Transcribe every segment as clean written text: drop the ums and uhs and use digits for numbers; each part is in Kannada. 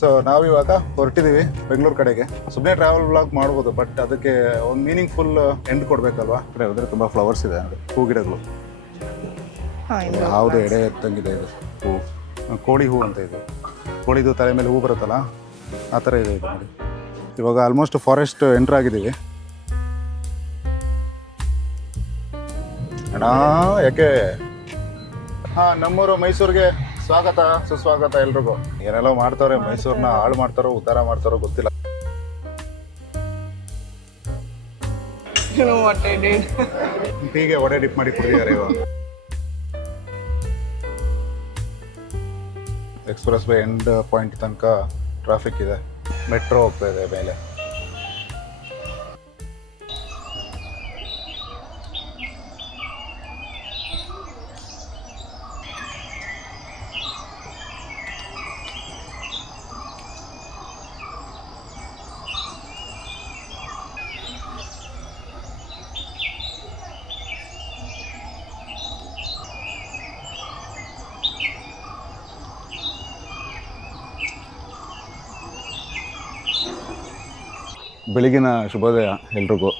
ಸೊ ನಾವಿವಾಗ ಹೊರಟಿದ್ದೀವಿ ಬೆಂಗಳೂರು ಕಡೆಗೆ. ಸುಮ್ಮನೆ ಟ್ರಾವೆಲ್ ಬ್ಲಾಗ್ ಮಾಡ್ಬೋದು, ಬಟ್ ಅದಕ್ಕೆ ಒಂದು ಮೀನಿಂಗ್ಫುಲ್ ಎಂಡ್ ಕೊಡಬೇಕಲ್ವಾ. ಕಡೆ ಹೋದರೆ ತುಂಬ ಫ್ಲವರ್ಸ್ ಇದೆ, ನೋಡಿ ಹೂ ಗಿಡಗಳು. ಯಾವುದು ಎಡೆ ಎತ್ತಂಗಿದೆ ಇದು ಹೂ, ಕೋಳಿ ಹೂ ಅಂತ ಇದು. ಕೋಳಿದು ತಲೆ ಮೇಲೆ ಹೂ ಬರುತ್ತಲ್ಲ, ಆ ಥರ ಇದೆ ಇದು ನೋಡಿ. ಇವಾಗ ಆಲ್ಮೋಸ್ಟ್ ಫಾರೆಸ್ಟ್ ಎಂಟ್ರ್ ಆಗಿದ್ದೀವಿ. ಅಣ್ಣ ಯಾಕೆ? ಹಾಂ, ನಮ್ಮೂರು ಮೈಸೂರಿಗೆ ಸ್ವಾಗತ ಸುಸ್ವಾಗತ ಎಲ್ರಿಗೂ. ಏನೆಲ್ಲ ಮಾಡ್ತಾವ್ರೆ, ಮೈಸೂರನ್ನ ಹಾಳು ಮಾಡ್ತಾರೋ ಉದ್ಧಾರ ಮಾಡ್ತಾರೋ ಗೊತ್ತಿಲ್ಲ. ಟೀಗೆ ವಡೆ ಡಿಪ್ ಮಾಡಿ ಕುಡಿದಿದ್ದಾರೆ ಇವಾಗ. ಎಕ್ಸ್ಪ್ರೆಸ್ ವೇ ಎಂಡ್ ಪಾಯಿಂಟ್ ತನಕ ಟ್ರಾಫಿಕ್ ಇದೆ. ಮೆಟ್ರೋ ಹೋಗ್ತಾ ಇದೆ ಮೇಲೆ. ಬೆಳಗಿನ ಶುಭೋದಯ ಎಲ್ರಿಗೂ.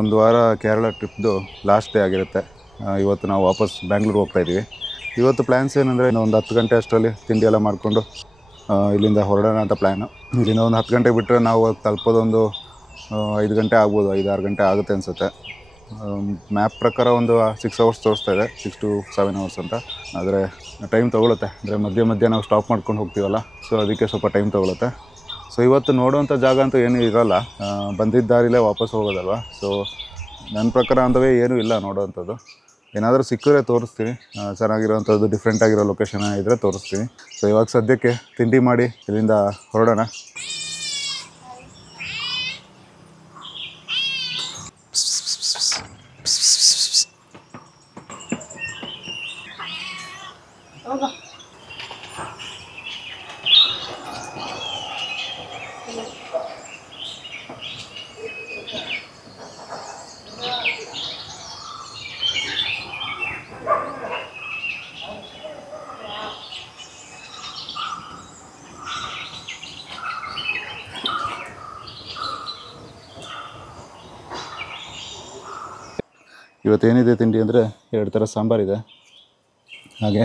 ಒಂದು ವಾರ ಕೇರಳ ಟ್ರಿಪ್ದು ಲಾಸ್ಟ್ ಡೇ ಆಗಿರುತ್ತೆ. ಇವತ್ತು ನಾವು ವಾಪಸ್ ಬ್ಯಾಂಗ್ಳೂರು ಹೋಗ್ತಾಯಿದ್ದೀವಿ. ಇವತ್ತು ಪ್ಲ್ಯಾನ್ಸ್ ಏನಂದರೆ, ಒಂದು 10 ಗಂಟೆ ಅಷ್ಟರಲ್ಲಿ ತಿಂಡಿ ಎಲ್ಲ ಮಾಡಿಕೊಂಡು ಇಲ್ಲಿಂದ ಹೊರಡೋಣ ಅಂತ ಪ್ಲ್ಯಾನು. ಇಲ್ಲಿಂದ ಒಂದು 10 ಗಂಟೆಗೆ ಬಿಟ್ಟರೆ ನಾವು ತಲುಪೋದೊಂದು 5 ಗಂಟೆ ಆಗ್ಬೋದು, 5-6 ಗಂಟೆ ಆಗುತ್ತೆ ಅನಿಸುತ್ತೆ. ಮ್ಯಾಪ್ ಪ್ರಕಾರ ಒಂದು 6 ಅವರ್ಸ್ ತೋರಿಸ್ತಾ ಇದೆ, 6 to 7 ಅವರ್ಸ್ ಅಂತ. ಆದರೆ ಟೈಮ್ ತೊಗೊಳುತ್ತೆ, ಅಂದರೆ ಮಧ್ಯೆ ನಾವು ಸ್ಟಾಪ್ ಮಾಡ್ಕೊಂಡು ಹೋಗ್ತೀವಲ್ಲ, ಸೊ ಅದಕ್ಕೆ ಸ್ವಲ್ಪ ಟೈಮ್ ತೊಗೊಳುತ್ತೆ. ಸೊ ಇವತ್ತು ನೋಡುವಂಥ ಜಾಗ ಅಂತೂ ಏನೂ ಇರೋಲ್ಲ, ಬಂದಿದ್ದ ದಾರಿಲೇ ವಾಪಸ್ ಹೋಗೋದಲ್ವ. ಸೊ ನನ್ನ ಪ್ರಕಾರ ಅಂಥವೇ ಏನೂ ಇಲ್ಲ ನೋಡೋವಂಥದ್ದು. ಏನಾದರೂ ಸಿಕ್ಕಿದ್ರೆ ತೋರಿಸ್ತೀನಿ, ಚೆನ್ನಾಗಿರೋವಂಥದ್ದು ಡಿಫ್ರೆಂಟ್ ಆಗಿರೋ ಲೊಕೇಶನ್ ಇದ್ದರೆ ತೋರಿಸ್ತೀನಿ. ಸೊ ಇವಾಗ ಸದ್ಯಕ್ಕೆ ತಿಂಡಿ ಮಾಡಿ ಇಲ್ಲಿಂದ ಹೊರಡೋಣ. ಇವತ್ತೇನಿದೆ ತಿಂಡಿ ಅಂದರೆ, 2 ಥರ ಸಾಂಬಾರಿದೆ, ಹಾಗೆ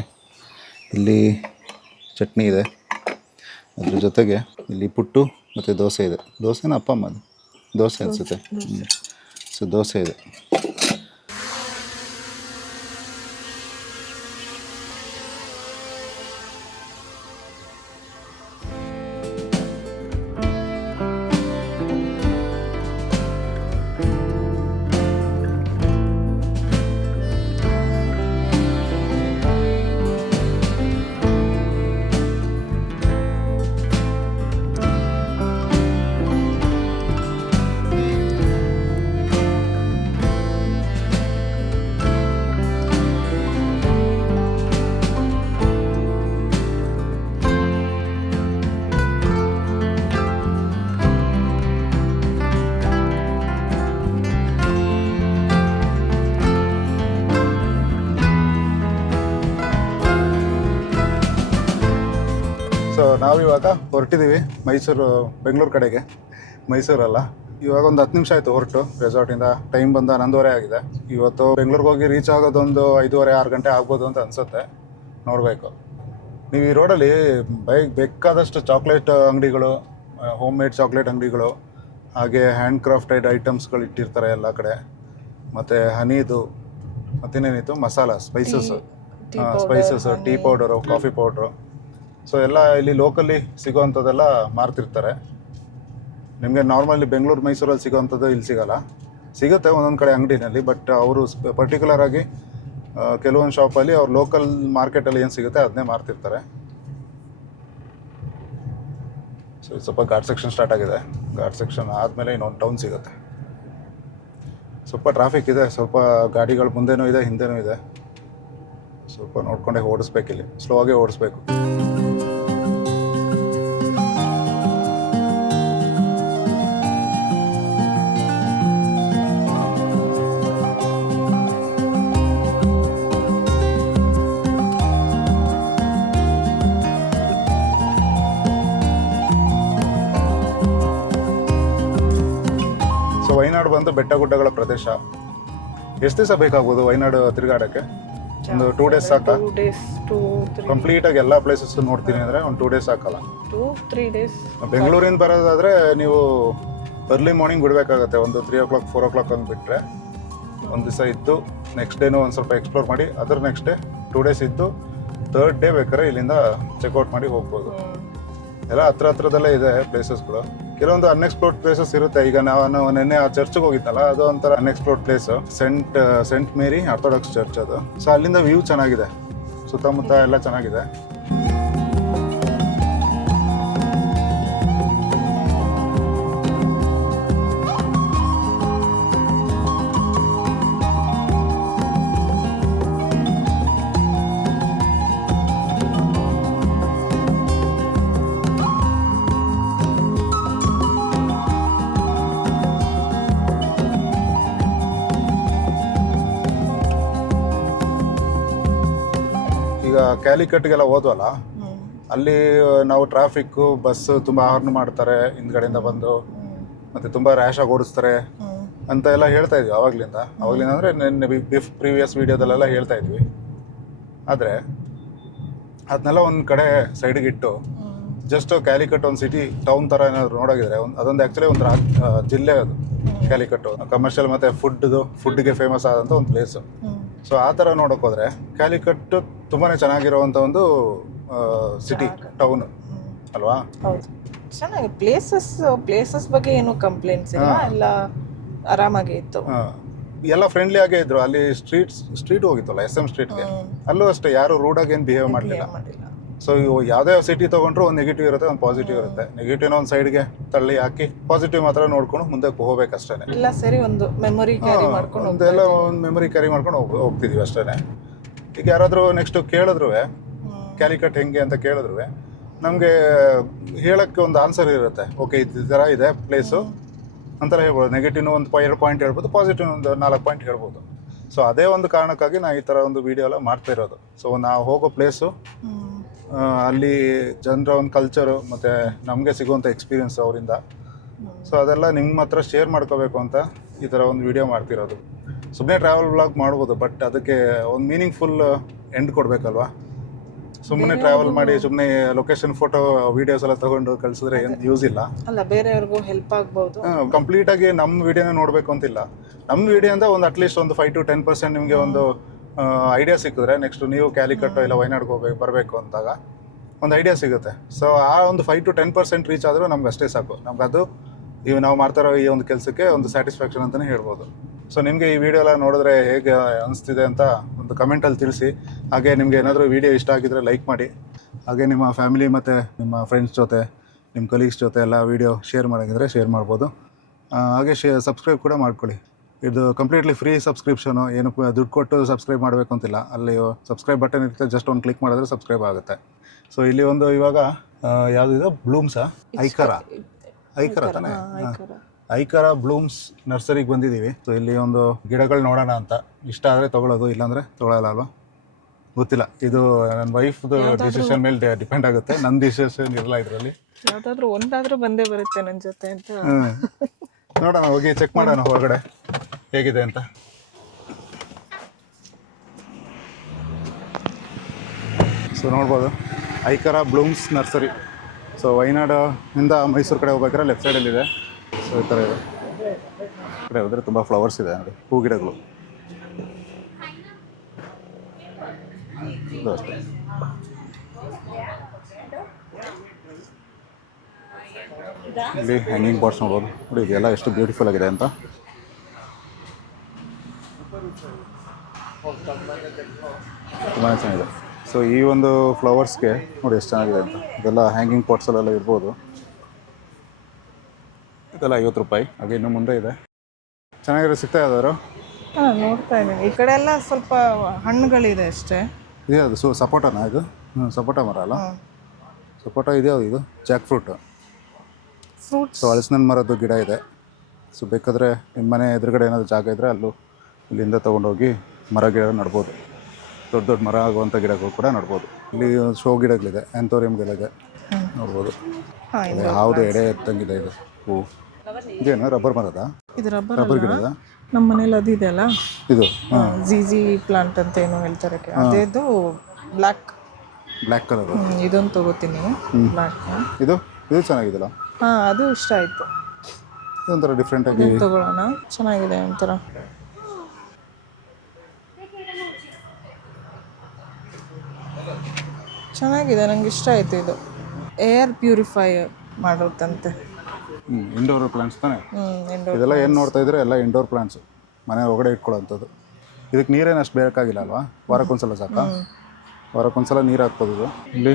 ಇಲ್ಲಿ ಚಟ್ನಿ ಇದೆ, ಅದ್ರ ಜೊತೆಗೆ ಇಲ್ಲಿ ಪುಟ್ಟು ಮತ್ತು ದೋಸೆ ಇದೆ. ದೋಸೆನ ಅಪ್ಪ ಅಮ್ಮ? ದೋಸೆ ಅನಿಸುತ್ತೆ. ಸೊ ದೋಸೆ ಇದೆ. ಸೊ ನಾವಿವಾಗ ಹೊರಟಿದ್ದೀವಿ ಬೆಂಗಳೂರು ಕಡೆಗೆ. ಮೈಸೂರಲ್ಲ, ಇವಾಗ ಒಂದು 10 ನಿಮಿಷ ಆಯಿತು ಹೊರಟು ರೆಸಾರ್ಟಿಂದ. ಟೈಮ್ ಬಂದ 11:30 ಆಗಿದೆ. ಇವತ್ತು ಬೆಂಗಳೂರಿಗೆ ಹೋಗಿ ರೀಚ್ ಆಗೋದೊಂದು 5:30-6 ಗಂಟೆ ಆಗ್ಬೋದು ಅಂತ ಅನಿಸುತ್ತೆ, ನೋಡಬೇಕು. ನೀವು ಈ ರೋಡಲ್ಲಿ ಬೇಕಾದಷ್ಟು ಚಾಕ್ಲೇಟ್ ಅಂಗಡಿಗಳು, ಹೋಮ್ ಮೇಡ್ ಚಾಕ್ಲೇಟ್ ಅಂಗಡಿಗಳು, ಹಾಗೆ ಹ್ಯಾಂಡ್ ಕ್ರಾಫ್ಟೆಡ್ ಐಟಮ್ಸ್ಗಳು ಇಟ್ಟಿರ್ತಾರೆ ಎಲ್ಲ ಕಡೆ. ಮತ್ತು ಹನಿದು, ಮತ್ತಿನ್ನೇನಿತ್ತು, masala, spices, tea powder, coffee powder. So ಎಲ್ಲ ಇಲ್ಲಿ ಲೋಕಲಿ ಸಿಗೋವಂಥದ್ದೆಲ್ಲ ಮಾರ್ತಿರ್ತಾರೆ. ನಿಮಗೆ ನಾರ್ಮಲಿ ಬೆಂಗಳೂರು ಮೈಸೂರಲ್ಲಿ ಸಿಗೋವಂಥದ್ದು ಇಲ್ಲಿ ಸಿಗೋಲ್ಲ. ಸಿಗುತ್ತೆ ಒಂದೊಂದು ಕಡೆ ಅಂಗಡಿನಲ್ಲಿ, ಬಟ್ ಅವರು ಪರ್ಟಿಕ್ಯುಲರ್ ಆಗಿ ಕೆಲವೊಂದು ಶಾಪಲ್ಲಿ ಅವ್ರು ಲೋಕಲ್ ಮಾರ್ಕೆಟಲ್ಲಿ ಏನು ಸಿಗುತ್ತೆ ಅದನ್ನೇ ಮಾರ್ತಿರ್ತಾರೆ. ಸೊ ಸ್ವಲ್ಪ ಘಾಟ್ ಸೆಕ್ಷನ್ ಸ್ಟಾರ್ಟ್ ಆಗಿದೆ. ಘಾಟ್ ಸೆಕ್ಷನ್ ಆದಮೇಲೆ ಇನ್ನೊಂದು ಟೌನ್ ಸಿಗುತ್ತೆ. ಸ್ವಲ್ಪ ಟ್ರಾಫಿಕ್ ಇದೆ, ಸ್ವಲ್ಪ ಗಾಡಿಗಳು ಮುಂದೆನೂ ಇದೆ ಹಿಂದೆನೂ ಇದೆ. ಸ್ವಲ್ಪ ನೋಡ್ಕೊಂಡೆ ಓಡಿಸ್ಬೇಕು, ಇಲ್ಲಿ ಸ್ಲೋ ಆಗಿ ಓಡಿಸ್ಬೇಕು. ಒಂದು ಬೆಟ್ಟ ಗುಡ್ಡಗಳ ಪ್ರದೇಶ. ಎಷ್ಟು ದಿವಸ ಬೇಕಾಗ್ಬೋದು ವಯನಾಡು ತಿರುಗಾಡಕ್ಕೆ? ಒಂದು 2 ಡೇಸ್ ಸಾಕಾ? 2 ಡೇಸ್ 2-3 ಕಂಪ್ಲೀಟ್ ಆಗಿ ಎಲ್ಲ ಪ್ಲೇಸಸ್ ನೋಡ್ತೀನಿ ಅಂದರೆ ಒಂದು 2 ಡೇಸ್ ಸಾಕಲ್ಲ. 2-3 ಡೇಸ್. ಬೆಂಗಳೂರಿಂದ ಬರೋದಾದರೆ ನೀವು ಅರ್ಲಿ ಮಾರ್ನಿಂಗ್ ಬಿಡಬೇಕಾಗತ್ತೆ. ಒಂದು 3 o'clock 4 o'clock ಹಂಗೆ ಬಿಟ್ಟರೆ ಒಂದು ದಿವಸ ಇದ್ದು ನೆಕ್ಸ್ಟ್ ಡೇನೂ ಒಂದು ಸ್ವಲ್ಪ ಎಕ್ಸ್ಪ್ಲೋರ್ ಮಾಡಿ ಅದರ ನೆಕ್ಸ್ಟ್ ಡೇ 2 ಡೇಸ್ ಇದ್ದು 3rd ಡೇ ಬೇಕಾದ್ರೆ ಇಲ್ಲಿಂದ ಚೆಕ್ಔಟ್ ಮಾಡಿ ಹೋಗ್ಬೋದು. ಎಲ್ಲ ಹತ್ರದಲ್ಲೇ ಇದೆ ಪ್ಲೇಸಸ್ಗಳು. ಕೆಲವೊಂದು ಅನ್ಎಕ್ಸ್ಪ್ಲೋರ್ಡ್ ಪ್ಲೇಸಸ್ ಇರುತ್ತೆ. ಈಗ ನಾವು ನಿನ್ನೆ ಆ ಚರ್ಚ್ಗೆ ಹೋಗಿದ್ದಲ್ಲ, ಅದು ಒಂಥರ ಅನ್ಎಕ್ಸ್ಪ್ಲೋರ್ಡ್ ಪ್ಲೇಸ್. ಸೆಂಟ್ ಮೇರಿ ಆರ್ಥೋಡಾಕ್ಸ್ ಚರ್ಚ್ ಅದು. ಸೊ ಅಲ್ಲಿಂದ ವ್ಯೂ ಚೆನ್ನಾಗಿದೆ, ಸುತ್ತಮುತ್ತ ಎಲ್ಲ ಚೆನ್ನಾಗಿದೆ. ಈಗ ಕ್ಯಾಲಿಕಟ್ಗೆಲ್ಲ ಹೋದ್ವಲ್ಲ, ಅಲ್ಲಿ ನಾವು ಟ್ರಾಫಿಕ್ಕು ಬಸ್ ತುಂಬ ಹಾರ್ನ್ ಮಾಡ್ತಾರೆ ಹಿಂದ್ಗಡೆಯಿಂದ ಬಂದು, ಮತ್ತು ತುಂಬ ರ್ಯಾಶಾಗಿ ಓಡಿಸ್ತಾರೆ ಅಂತ ಎಲ್ಲ ಹೇಳ್ತಾ ಇದ್ವಿ ಅವಾಗಲಿಂದ ಅಂದರೆ ನೆನ್ನೆ ಪ್ರೀವಿಯಸ್ ವೀಡಿಯೋದಲ್ಲೆಲ್ಲ ಹೇಳ್ತಾ ಇದ್ವಿ. ಆದರೆ ಅದನ್ನೆಲ್ಲ ಒಂದು ಕಡೆ ಸೈಡಿಗೆ ಇಟ್ಟು ಜಸ್ಟ್ ಕ್ಯಾಲಿಕಟ್ ಒಂದು ಸಿಟಿ ಟೌನ್ ಥರ ಏನಾದರೂ ನೋಡೋಗಿದ್ರೆ ಅದೊಂದು ಆ್ಯಕ್ಚುಲಿ ಒಂದು ಜಿಲ್ಲೆ ಅದು ಕ್ಯಾಲಿಕಟ್ಟು. ಕಮರ್ಷಿಯಲ್ ಮತ್ತು ಫುಡ್ಗೆ ಫೇಮಸ್ ಆದಂಥ ಒಂದು ಪ್ಲೇಸು. ಸೊ ಆ ಥರ ನೋಡೋಕೆ ಹೋದರೆ ಕ್ಯಾಲಿಕಟ್ಟು ತುಂಬಾ ಚೆನ್ನಾಗಿರೋವಂಥ ಒಂದು ಸಿಟಿ ಟೌನ್ ಅಲ್ವಾ? ಹೌದು, ಚೆನ್ನಾಗಿ ಪ್ಲೇಸಸ್ ಬಗ್ಗೆ ಏನು ಕಂಪ್ಲೇಂಟ್ಸ್ ಇಲ್ಲ, ಎಲ್ಲ ಆರಾಮಾಗಿ ಇತ್ತು. ಎಲ್ಲ ಫ್ರೆಂಡ್ಲಿ ಆಗೇ ಇದ್ರು. ಅಲ್ಲಿ ಸ್ಟ್ರೀಟ್ ಹೋಗಿತ್ತಲ್ಲ, SM ಸ್ಟ್ರೀಟ್ಗೆ, ಅಲ್ಲೂ ಅಷ್ಟೇ ಯಾರು ರೂಡಾಗಿ ಏನು ಬಿಹೇವ್ ಮಾಡಲಿಲ್ಲ. ಸೊ ಯಾವುದೇ ಸಿಟಿ ತೊಗೊಂಡ್ರು ಒಂದು ನೆಗೆಟಿವ್ ಇರುತ್ತೆ, ಒಂದು ಪಾಸಿಟಿವ್ ಇರುತ್ತೆ. ನೆಗೆಟಿವ್ನ ಒಂದು ಸೈಡ್ಗೆ ತಳ್ಳಿ ಹಾಕಿ ಪಾಸಿಟಿವ್ ಮಾತ್ರ ನೋಡ್ಕೊಂಡು ಮುಂದೆ ಹೋಗ್ಬೇಕಷ್ಟೇ. ಎಲ್ಲ ಸರಿ ಒಂದು ಮೆಮೊರಿ ಕ್ಯಾರಿ ಮಾಡ್ಕೊಂಡು ಒಂದೆಲ್ಲ ಒಂದು ಮೆಮೊರಿ ಕ್ಯಾರಿ ಮಾಡ್ಕೊಂಡು ಹೋಗ್ತಿದ್ವಿ ಅಷ್ಟೇ. ಈಗ ಯಾರಾದರೂ ನೆಕ್ಸ್ಟ್ ಕೇಳಿದ್ರು ಕ್ಯಾಲಿಕಟ್ ಹೆಂಗೆ ಅಂತ ಕೇಳಿದ್ರು ನಮಗೆ ಹೇಳೋಕ್ಕೆ ಒಂದು ಆನ್ಸರ್ ಇರುತ್ತೆ. ಓಕೆ, ಈ ಥರ ಇದೆ ಪ್ಲೇಸು ಅಂತೆಲ್ಲ ಹೇಳ್ಬೋದು. ನೆಗೆಟಿವ್ನು ಒಂದು 2 ಪಾಯಿಂಟ್ ಹೇಳ್ಬೋದು, ಪಾಸಿಟಿವ್ ಒಂದು 4 ಪಾಯಿಂಟ್ ಹೇಳ್ಬೋದು. ಸೊ ಅದೇ ಒಂದು ಕಾರಣಕ್ಕಾಗಿ ನಾನು ಈ ಥರ ಒಂದು ವಿಡಿಯೋ ಎಲ್ಲ ಮಾಡ್ತಾ ಇರೋದು. ಸೊ ನಾವು ಹೋಗೋ ಪ್ಲೇಸು, ಅಲ್ಲಿ ಜನರ ಒಂದು ಕಲ್ಚರು ಮತ್ತು ನಮಗೆ ಸಿಗುವಂಥ ಎಕ್ಸ್ಪೀರಿಯನ್ಸ್ ಅವರಿಂದ, ಸೊ ಅದೆಲ್ಲ ನಿಮ್ಮ ಹತ್ರ ಶೇರ್ ಮಾಡ್ಕೋಬೇಕು ಅಂತ ಈ ಥರ ಒಂದು ವಿಡಿಯೋ ಮಾಡ್ತಿರೋದು. ಸುಮ್ಮನೆ ಟ್ರಾವೆಲ್ ವ್ಲಾಗ್ ಮಾಡ್ಬೋದು, ಬಟ್ ಅದಕ್ಕೆ ಒಂದು ಮೀನಿಂಗ್ಫುಲ್ ಎಂಡ್ ಕೊಡಬೇಕಲ್ವಾ? ಸುಮ್ಮನೆ ಟ್ರಾವೆಲ್ ಮಾಡಿ ಸುಮ್ಮನೆ ಲೊಕೇಶನ್ ಫೋಟೋ ವೀಡಿಯೋಸ್ ಎಲ್ಲ ತೊಗೊಂಡು ಕಳಿಸಿದ್ರೆ ಏನು ಯೂಸ್ ಇಲ್ಲ ಅಲ್ಲ, ಬೇರೆಯವ್ರಿಗೂ ಹೆಲ್ಪ್ ಆಗ್ಬೋದು. ಕಂಪ್ಲೀಟಾಗಿ ನಮ್ಮ ವಿಡಿಯೋನೇ ನೋಡಬೇಕು ಅಂತಿಲ್ಲ. ನಮ್ಮ ವಿಡಿಯೋಯಿಂದ ಒಂದು ಅಟ್ಲೀಸ್ಟ್ ಒಂದು 5-10% ನಿಮಗೆ ಒಂದು ಐಡಿಯಾ ಸಿಕ್ಕಿದ್ರೆ ನೆಕ್ಸ್ಟ್ ನೀವು ಕ್ಯಾಲಿಕಟ್ ಇಲ್ಲ ವಯನಾಡ್ಗೆ ಬರಬೇಕು ಅಂತಾಗ ಒಂದು ಐಡಿಯಾ ಸಿಗುತ್ತೆ. ಸೊ ಆ ಒಂದು 5-10% ರೀಚ್ ಆದರೂ ನಮ್ಗೆ ಅಷ್ಟೇ ಸಾಕು. ನಮ್ಗೆ ಅದು ನಾವು ಮಾಡ್ತಾರೋ ಈ ಒಂದು ಕೆಲಸಕ್ಕೆ ಒಂದು ಸ್ಯಾಟಿಸ್ಫ್ಯಾಕ್ಷನ್ ಅಂತಲೇ ಹೇಳ್ಬೋದು. ಸೊ ನಿಮಗೆ ಈ ವಿಡಿಯೋ ಎಲ್ಲ ನೋಡಿದ್ರೆ ಹೇಗೆ ಅನಿಸ್ತಿದೆ ಅಂತ ಒಂದು ಕಮೆಂಟಲ್ಲಿ ತಿಳಿಸಿ. ಹಾಗೆ ನಿಮಗೆ ಏನಾದರೂ ವಿಡಿಯೋ ಇಷ್ಟ ಆಗಿದ್ದರೆ ಲೈಕ್ ಮಾಡಿ. ಹಾಗೆ ನಿಮ್ಮ ಫ್ಯಾಮಿಲಿ ಮತ್ತು ನಿಮ್ಮ ಫ್ರೆಂಡ್ಸ್ ಜೊತೆ, ನಿಮ್ಮ ಕಲೀಗ್ಸ್ ಜೊತೆ ಎಲ್ಲ ವಿಡಿಯೋ ಶೇರ್ ಮಾಡೋಂಗಿದ್ರೆ ಶೇರ್ ಮಾಡ್ಬೋದು. ಹಾಗೆ ಸಬ್ಸ್ಕ್ರೈಬ್ ಕೂಡ ಮಾಡ್ಕೊಳ್ಳಿ. ಇದು ಕಂಪ್ಲೀಟ್ಲಿ ಫ್ರೀ ಸಬ್ಸ್ಕ್ರಿಪ್ಷನು, ಏನು ದುಡ್ಡು ಕೊಟ್ಟು ಸಬ್ಸ್ಕ್ರೈಬ್ ಮಾಡಬೇಕು ಅಂತಿಲ್ಲ. ಅಲ್ಲಿ ಸಬ್ಸ್ಕ್ರೈಬ್ ಬಟನ್ ಇರುತ್ತೆ, ಜಸ್ಟ್ ಒಂದು ಕ್ಲಿಕ್ ಮಾಡಿದ್ರೆ ಸಬ್ಸ್ಕ್ರೈಬ್ ಆಗುತ್ತೆ. ಸೊ ಇಲ್ಲಿ ಒಂದು ಇವಾಗ ಯಾವುದಿದೆ, ಬ್ಲೂಮ್ಸಾ ಐಕರ ತಾನೇ, ಐಕರ ಬ್ಲೂಮ್ಸ್ ನರ್ಸರಿಗೆ ಬಂದಿದ್ದೀವಿ. ಸೊ ಇಲ್ಲಿ ಒಂದು ಗಿಡಗಳು ನೋಡೋಣ ಅಂತ. ಇಷ್ಟ ಆದರೆ ತೊಗೊಳ್ಳೋದು, ಇಲ್ಲಾಂದರೆ ತೊಗೊಳ್ಳಲ್ಲ ಅಲ್ವಾ? ಗೊತ್ತಿಲ್ಲ. ಇದು ನನ್ನ ವೈಫ್ದು ಡಿಸಿಷನ್ ಮೇಲೆ ಡಿಪೆಂಡ್ ಆಗುತ್ತೆ. ನನ್ನ ಡಿಸಿಷನ್ ಇರಲ್ಲ ಇದರಲ್ಲಿ. ಯಾವುದಾದ್ರೂ ಒಂದಾದರೂ ಬಂದೇ ಬರುತ್ತೆ ನನ್ನ ಜೊತೆ ಅಂತ. ನೋಡೋಣ, ಹೋಗಿ ಚೆಕ್ ಮಾಡೋಣ ಹೊರಗಡೆ ಹೇಗಿದೆ ಅಂತ. ಸೊ ನೋಡ್ಬೋದು, ಐಕರ ಬ್ಲೂಮ್ಸ್ ನರ್ಸರಿ. ಸೊ ವಯನಾಡಿಂದ ಮೈಸೂರು ಕಡೆ ಹೋಗ್ಬೇಕಾದ್ರೆ ಲೆಫ್ಟ್ ಸೈಡಲ್ಲಿದೆ. ಸೊ ಈ ಥರ ಇದೆ. ಕಡೆ ಹೋದರೆ ತುಂಬ ಫ್ಲವರ್ಸ್ ಇದೆ ನೋಡಿ, ಹೂ ಗಿಡಗಳು. ಇದು ಅಷ್ಟೇ. ಇಲ್ಲಿ ಹ್ಯಾಂಗಿಂಗ್ ಪಾಟ್ಸ್ ನೋಡ್ಬೋದು ನೋಡಿ, ಇದೆಲ್ಲ ಎಷ್ಟು ಬ್ಯೂಟಿಫುಲ್ ಆಗಿದೆ ಅಂತ. ತುಂಬಾ ಚೆನ್ನಾಗಿದೆ. ಸೊ ಈ ಒಂದು ಫ್ಲವರ್ಸ್ಗೆ ನೋಡಿ ಎಷ್ಟು ಚೆನ್ನಾಗಿದೆ ಅಂತ. ಇದೆಲ್ಲ ಹ್ಯಾಂಗಿಂಗ್ ಪಾಟ್ಸಲ್ಲೆಲ್ಲ ಇರ್ಬೋದು. ಇದೆಲ್ಲ 50 ರೂಪಾಯಿ. ಹಾಗೆ ಇನ್ನು ಮುಂದೆ ಇದೆ, ಚೆನ್ನಾಗಿರೋ ಸಿಗ್ತಾ ಇದ್ದಾರೋ. ನೋಡ್ತಾ ಇದ್ದೀನಿ. ಈ ಕಡೆ ಎಲ್ಲ ಸ್ವಲ್ಪ ಹಣ್ಣುಗಳಿದೆ ಅಷ್ಟೇ. ಇದೆ ಅದು ಸಪೋಟನಾ? ಇದು ಸಪೋಟ ಮರ ಅಲ್ಲ? ಸಪೋಟ ಇದೆಯಾವುದು? ಇದು ಜಾಕ್ ಫ್ರೂಟು. ಸೊ ಹಲಸಿನ ಮರದ್ದು ಗಿಡ ಇದೆ. ಸೊ ಬೇಕಾದರೆ ನಿಮ್ಮ ಮನೆ ಎದುರುಗಡೆ ಏನಾದರೂ ಜಾಗ ಇದ್ದರೆ ಇಲ್ಲಿಂದ ತೊಗೊಂಡೋಗಿ ಮರ ಗಿಡ ನಡ್ಬೋದು. ದೊಡ್ಡ ದೊಡ್ಡ ಮರ ಆಗುವಂಥ ಗಿಡಗಳು ಕೂಡ ನಡ್ಬೋದು. ಇಲ್ಲಿ ಶೋ ಗಿಡಗಳಿದೆ, ಆ್ಯಂಥೋರಿಯಂ ಗಿಡ ಇದೆ ನೋಡ್ಬೋದು. ಯಾವುದು ಎಡೆ ಎತ್ತಂಗಿದೆ ಇದು ಹೂವು. ಇದೇನು ರಬ್ಬರ್ ಮರದ? ಇದು ರಬ್ಬರ್ ರಬ್ಬರ್ ಗಿಡದ ನಮ್ಮ ಮನೇಲಿ ಅದು ಇದೆಯಲ್ಲ ಇದು ಜಿಜಿ ಪ್ಲಾಂಟ್ ಅಂತ ಏನೋ ಹೇಳ್ತಾರೆ ಅದೇದು ಬ್ಲ್ಯಾಕ್ ಬ್ಲ್ಯಾಕ್ ಕಲರ್. ಇದೊಂದು ತಗೋತೀನಿ ಬ್ಲ್ಯಾಕ್. ಇದು ಇದು ಚೆನ್ನಾಗಿದೆಯಲ್ಲ, ಹಾಂ ಅದು ಇಷ್ಟ ಆಯಿತು. ಇದೊಂಥರ ಡಿಫ್ರೆಂಟಾಗಿ ಇದನ್ನು ತಗೊಳ್ಳೋಣ, ಚೆನ್ನಾಗಿದೆ ಒಂಥರ. ಚೆನ್ನಾಗಿದೆ, ನಂಗೆ ಇಷ್ಟ ಆಯಿತು ಇದು. ಏರ್ ಪ್ಯೂರಿಫೈ ಮಾಡೋದಂತೆ. ಇಂಡೋರ್ ಪ್ಲಾಂಟ್ಸ್ ತಾನೆ ಇಂಡೋರ್. ಇದೆಲ್ಲ ಏನು ನೋಡ್ತಾ ಇದ್ರೆ ಎಲ್ಲ ಇಂಡೋರ್ ಪ್ಲಾಂಟ್ಸು, ಮನೆ ಒಳಗಡೆ ಇಟ್ಕೊಳ್ಳೋಂಥದ್ದು. ಇದಕ್ಕೆ ನೀರೇನು ಅಷ್ಟು ಬೇಕಾಗಿಲ್ಲ ಅಲ್ವಾ, ವಾರಕ್ಕೊಂದ್ಸಲ ಸಾಕಾ? ವಾರಕ್ಕೊಂದ್ಸಲ ನೀರು ಹಾಕ್ಬೋದು. ಇದು ಇಲ್ಲಿ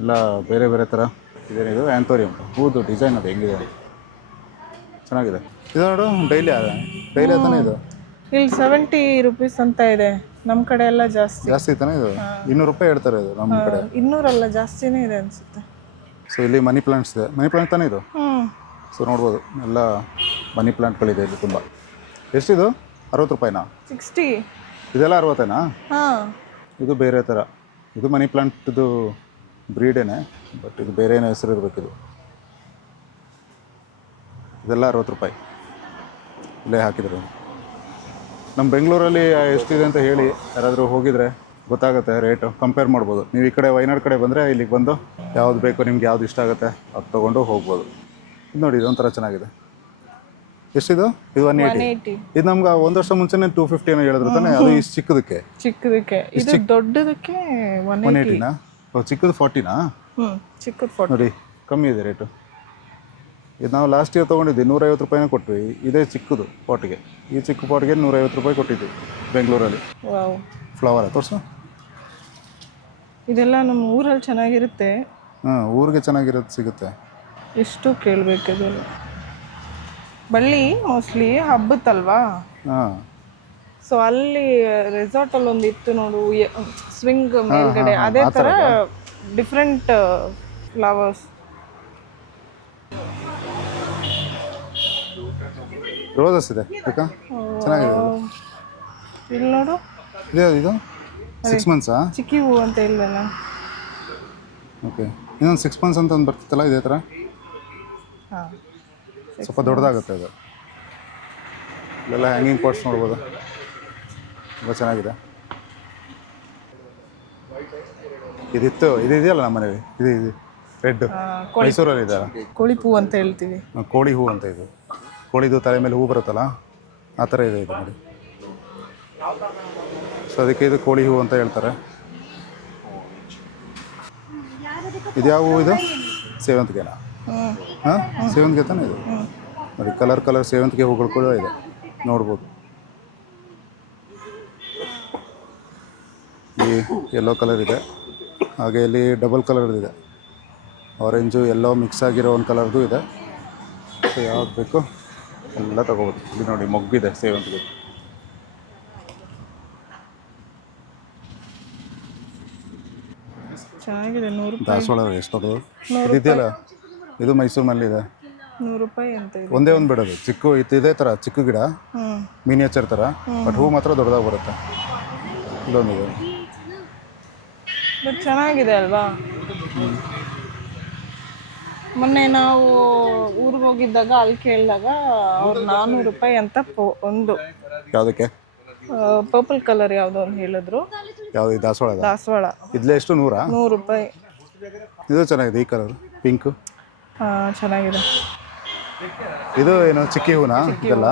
ಎಲ್ಲ ಬೇರೆ ಬೇರೆ ಥರ ಇದೇನಿದು ಆ್ಯಂಥೋರಿಯಂ ಹೂದು ಡಿಸೈನ್ ಅದು ಹೆಂಗಿದೆ, ಚೆನ್ನಾಗಿದೆ. ಇದು ನೋಡು, ಡೈಲಿ ತಾನೇ ಇದು. ಇಲ್ಲಿ 70 rupees ಅಂತ ಇದೆ, ನಮ್ಮ ಕಡೆ ಎಲ್ಲ ಜಾಸ್ತಿ ತಾನೇ ಇದು. 200 ರೂಪಾಯಿ ಹೇಳ್ತಾರೆ ಇದು ನಮ್ಮ ಕಡೆ. 200 ಅಲ್ಲ, ಜಾಸ್ತಿನೇ ಇದೆ ಅನಿಸುತ್ತೆ. ಸೊ ಇಲ್ಲಿ ಮನಿ ಪ್ಲಾಂಟ್ಸ್ ಇದೆ. ಮನಿ ಪ್ಲಾಂಟ್ ತಾನೇ ಇದು. ಸೊ ನೋಡ್ಬೋದು ಎಲ್ಲ ಮನಿ ಪ್ಲಾಂಟ್ಗಳಿದೆ ಇಲ್ಲಿ ತುಂಬ. ಎಷ್ಟಿದು? 60 ರೂಪಾಯಿನಾ? 60. ಇದೆಲ್ಲ 60ನಾ? ಹಾಂ, ಇದು ಬೇರೆ ಥರ. ಇದು ಮನಿ ಪ್ಲಾಂಟ್ದು ಬ್ರೀಡೇನೆ, ಬಟ್ ಇದು ಬೇರೆ ಏನೋ ಹೆಸರು ಇರಬೇಕು. ಇದೆಲ್ಲ 60 ರೂಪಾಯಿ ಇಲ್ಲೇ ಹಾಕಿದ್ರು. ನಮ್ಮ ಬೆಂಗಳೂರಲ್ಲಿ ಎಷ್ಟಿದೆ ಅಂತ ಹೇಳಿ ಯಾರಾದರೂ ಹೋಗಿದರೆ ಗೊತ್ತಾಗುತ್ತೆ, ರೇಟು ಕಂಪೇರ್ ಮಾಡ್ಬೋದು. ನೀವು ಈ ಕಡೆ ವಯನಾಡ್ ಕಡೆ ಬಂದರೆ ಇಲ್ಲಿಗೆ ಬಂದು ಯಾವ್ದು ಬೇಕು ನಿಮ್ಗೆ ಯಾವ್ದು ಇಷ್ಟ ಆಗುತ್ತೆ ಅದು ತೊಗೊಂಡು ಹೋಗ್ಬೋದು. ಇದು ನೋಡಿ, ಇದೊಂಥರ ಚೆನ್ನಾಗಿದೆ. ಎಷ್ಟಿದು? ಇದು 180. ಇದು ನಮ್ಗೆ ಒಂದು ವರ್ಷ ಮುಂಚೆನೇ 250 ಏನೋ ಹೇಳಿದ್ರು ತಾನೆ. ಅದು ಇಷ್ಟು ಚಿಕ್ಕದಕ್ಕೆ ಇದು ದೊಡ್ಡದಕ್ಕೆ 180ನಾ? ಚಿಕ್ಕದು 40ನಾ? ಚಿಕ್ಕದು 40 ನೋಡಿ, ಕಮ್ಮಿ ಇದೆ ರೇಟು. ಇದು ನಾವು ಲಾಸ್ಟ್ ಇಯರ್ ತೊಗೊಂಡಿದ್ವಿ 150 ರೂಪಾಯಿನ ಕೊಟ್ವಿ. ಇದೇ ಚಿಕ್ಕದು ಪಾಟ್ಗೆ, ಈ ಚಿಕ್ಕ ಪಾಟ್ಗೆ 150 ರೂಪಾಯಿ ಕೊಟ್ಟಿದ್ವಿ ಬೆಂಗಳೂರಲ್ಲಿ. ವಾವ್, ಫ್ಲವರ ತೋರಿಸು. ಇದೆಲ್ಲ ನಮ್ಮ ಊರಲ್ಲಿ ಚೆನ್ನಾಗಿರುತ್ತೆ. ಊರಿಗೆ ಚೆನ್ನಾಗಿರೋದು ಸಿಗುತ್ತೆ. ಎಷ್ಟು ಕೇಳಬೇಕು ಇದೆಲ್ಲ. ಬಳ್ಳಿ ಮೋಸ್ಟ್ಲಿ ಹಬ್ಬತ್ತಲ್ವಾ, ಸೊ ಅಲ್ಲಿ ರೆಸಾರ್ಟಲ್ಲಿ ಒಂದು ಇತ್ತು ನೋಡು, ಸ್ವಿಂಗ್ ಮೇಲ್ಗಡೆ, ಅದೇ ಥರ ಡಿಫ್ರೆಂಟ್ ಫ್ಲವರ್ಸ್. ರೋಸಸ್ ಇದೆ ಬೇಕಾ? ಚೆನ್ನಾಗಿದೆ. ಇಲ್ಲಿ ನೋಡು, ಇದು 6 ಮಂತ್ಸಾ? ಚಿಕ್ಕಿ ಹೂ ಅಂತ ಇಲ್ವಲ್ಲ. ಓಕೆ, ಇನ್ನೊಂದು 6 ಮಂತ್ಸ್ ಅಂತ ಒಂದು ಬರ್ತಿತ್ತಲ್ಲ ಇದೇ ಥರ. ಹಾಂ, ಸ್ವಲ್ಪ ದೊಡ್ಡದಾಗುತ್ತೆ ಅದು. ಇಲ್ಲೆಲ್ಲ ಹ್ಯಾಂಗಿಂಗ್ ಪಾಟ್ಸ್ ನೋಡ್ಬೋದು, ತುಂಬ ಚೆನ್ನಾಗಿದೆ. ಇದಿತ್ತು, ಇದು ಇದೆಯಲ್ಲ ನಮ್ಮ ಮನೇಲಿ, ಇದು ರೆಡ್ ಮೈಸೂರಲ್ಲಿ ಇದೆ. ಕೋಳಿ ಹೂ ಅಂತ ಹೇಳ್ತೀವಿ. ಕೋಳಿ ಹೂ ಅಂತ. ಇದು ಕೋಳಿದು ತಲೆ ಮೇಲೆ ಹೂ ಬರುತ್ತಲ್ಲ, ಆ ಥರ ಇದೆ ಇದು ನೋಡಿ. ಸೊ ಅದಕ್ಕೆ ಇದು ಕೋಳಿ ಹೂ ಅಂತ ಹೇಳ್ತಾರೆ. ಇದು ಯಾವ ಹೂ? ಇದು ಸೇವಂತಿಗೆನಾ? ಹಾಂ, ಸೇವಂತಿಗೆ ತಾನೇ ಇದು. ನೋಡಿ, ಕಲರ್ ಸೇವಂತಿಗೆ ಹೂಗಳು ಕೂಡ ಇದೆ, ನೋಡ್ಬೋದು. ಈ ಯೆಲ್ಲೋ ಕಲರ್ ಇದೆ, ಹಾಗೆ ಇಲ್ಲಿ ಡಬಲ್ ಕಲರ್ದು ಇದೆ, ಆರೆಂಜು ಯೆಲ್ಲೋ ಮಿಕ್ಸ್ ಆಗಿರೋ ಒಂದು ಕಲರ್ದು ಇದೆ. ಸೊ ಯಾವ್ದು ಬೇಕು ಎಲ್ಲ ತಗೋಬೋದು. ಇಲ್ಲಿ ನೋಡಿ, ಮೊಗ್ಗಿದೆ ಸೇವಂತಿಗೆ. ಚೆನ್ನಾಗಿದೆ. 100 ರೂಪಾಯಿ. ದಾಸವಾಳ ಎಷ್ಟು ದೊಡ್ಡದು ಇದೆಯಲ್ಲ, ಇದು ಮೈಸೂರಿನಲ್ಲಿದೆ. 100 ರೂಪಾಯಿ ಅಂತ ಇದೆ. ಒಂದೇ ಒಂದು ಬಿಡೋದು ಚಿಕ್ಕ ಇದೇ ಥರ ಚಿಕ್ಕ ಗಿಡ, ಮಿನಿಯೇಚರ್ ಥರ, ಬಟ್ ಹೂ ಮಾತ್ರ ದೊಡ್ಡದಾಗಿ ಬರುತ್ತೆ. ಇಲ್ಲೊಂದಿದೆ, ಬಟ್ ಚೆನ್ನಾಗಿದೆ ಅಲ್ವಾ. ಮೊನ್ನೆ ನಾವು ಊರಿಗೆ ಹೋಗಿದ್ದಾಗ ಅಲ್ಲಿ ಕೇಳಿದಾಗ ಅವ್ರು 400 ರೂಪಾಯಿ ಅಂತ ಒಂದು. ಯಾವುದಕ್ಕೆ? ಪರ್ಪಲ್ ಕಲರ್ ಯಾವುದೋ ಒಂದು ಹೇಳಿದ್ರು. ಯಾವುದು? ದಾಸವಾಳ. ಇದ್ಲೇ ಎಷ್ಟು? 100 ರೂಪಾಯಿ. ಇದು ಚೆನ್ನಾಗಿದೆ, ಈ ಕಲರ್ ಪಿಂಕ್. ಚೆನ್ನಾಗಿದೆ. ಇದು ಏನು ಚಿಕ್ಕಿ ಹೂನಾ? ಇದೆಲ್ಲ